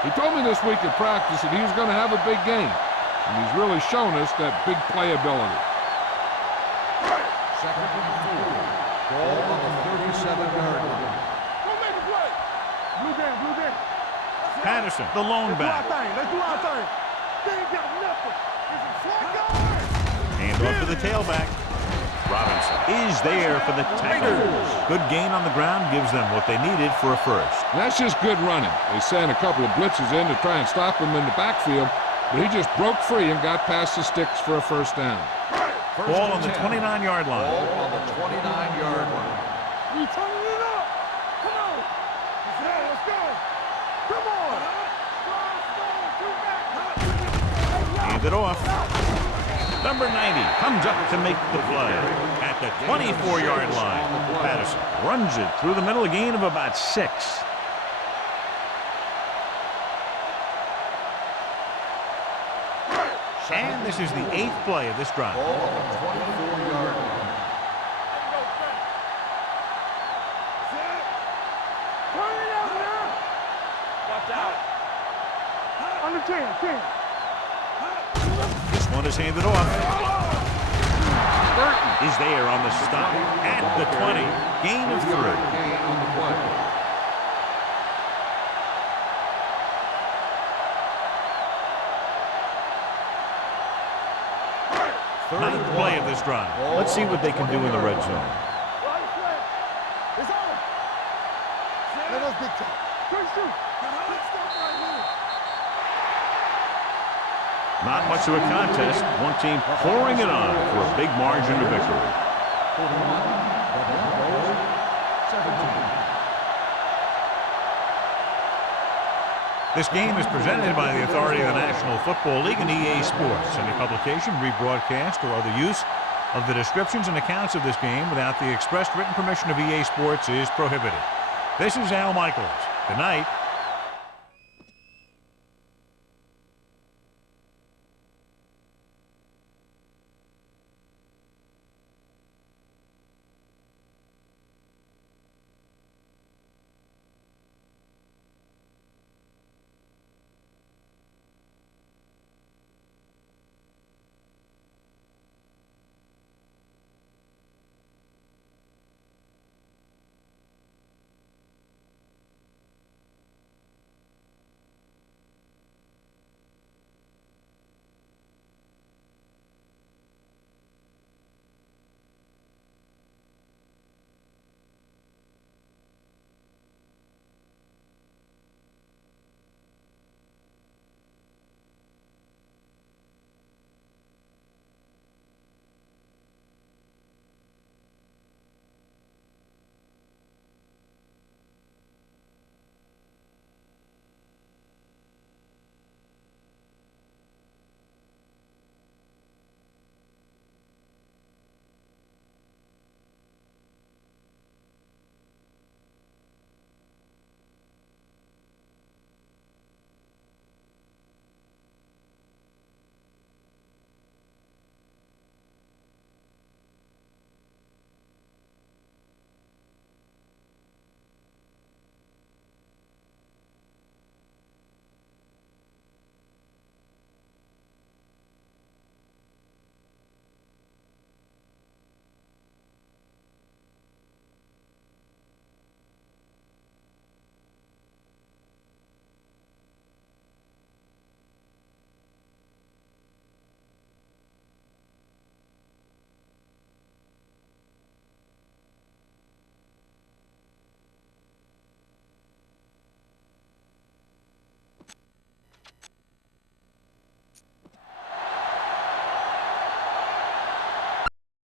He told me this week at practice that he was going to have a big game, and he's really shown us that big playability. Second and 4. Ball on the 37-yard line. Go make a play. Blue game, blue game. Patterson, the lone Let's do our back. thing. Let's do our thing. They ain't got nothing. Is it Flacco? Hand off to the tailback. Robinson is there for the tackle. Good gain on the ground gives them what they needed for a first. And that's just good running. They sent a couple of blitzes in to try and stop him in the backfield, but he just broke free and got past the sticks for a first down. Ball on the 29-yard line. Ball on the 29-yard line. We turning it up. Come on. Let's go. Come on. Hand it off. Number 90 comes up to make the play at the 24-yard line. Patterson runs it through the middle, a gain of about 6. And this is the 8th play of this drive. Ball on the 24-yard line. Turn it up now. Watch out. On the 10. This one is handed off. Burton is there on the stop at the 20. Gain of 3. Gain on the play. Ninth play of this drive. Let's see what they can do in the red zone. It's on. Let us big time. Not much of a contest. One team pouring it on for a big margin of victory. 17. This game is presented by the authority of the National Football League and EA Sports. Any publication, rebroadcast, or other use of the descriptions and accounts of this game without the expressed written permission of EA Sports is prohibited. This is Al Michaels. Good night.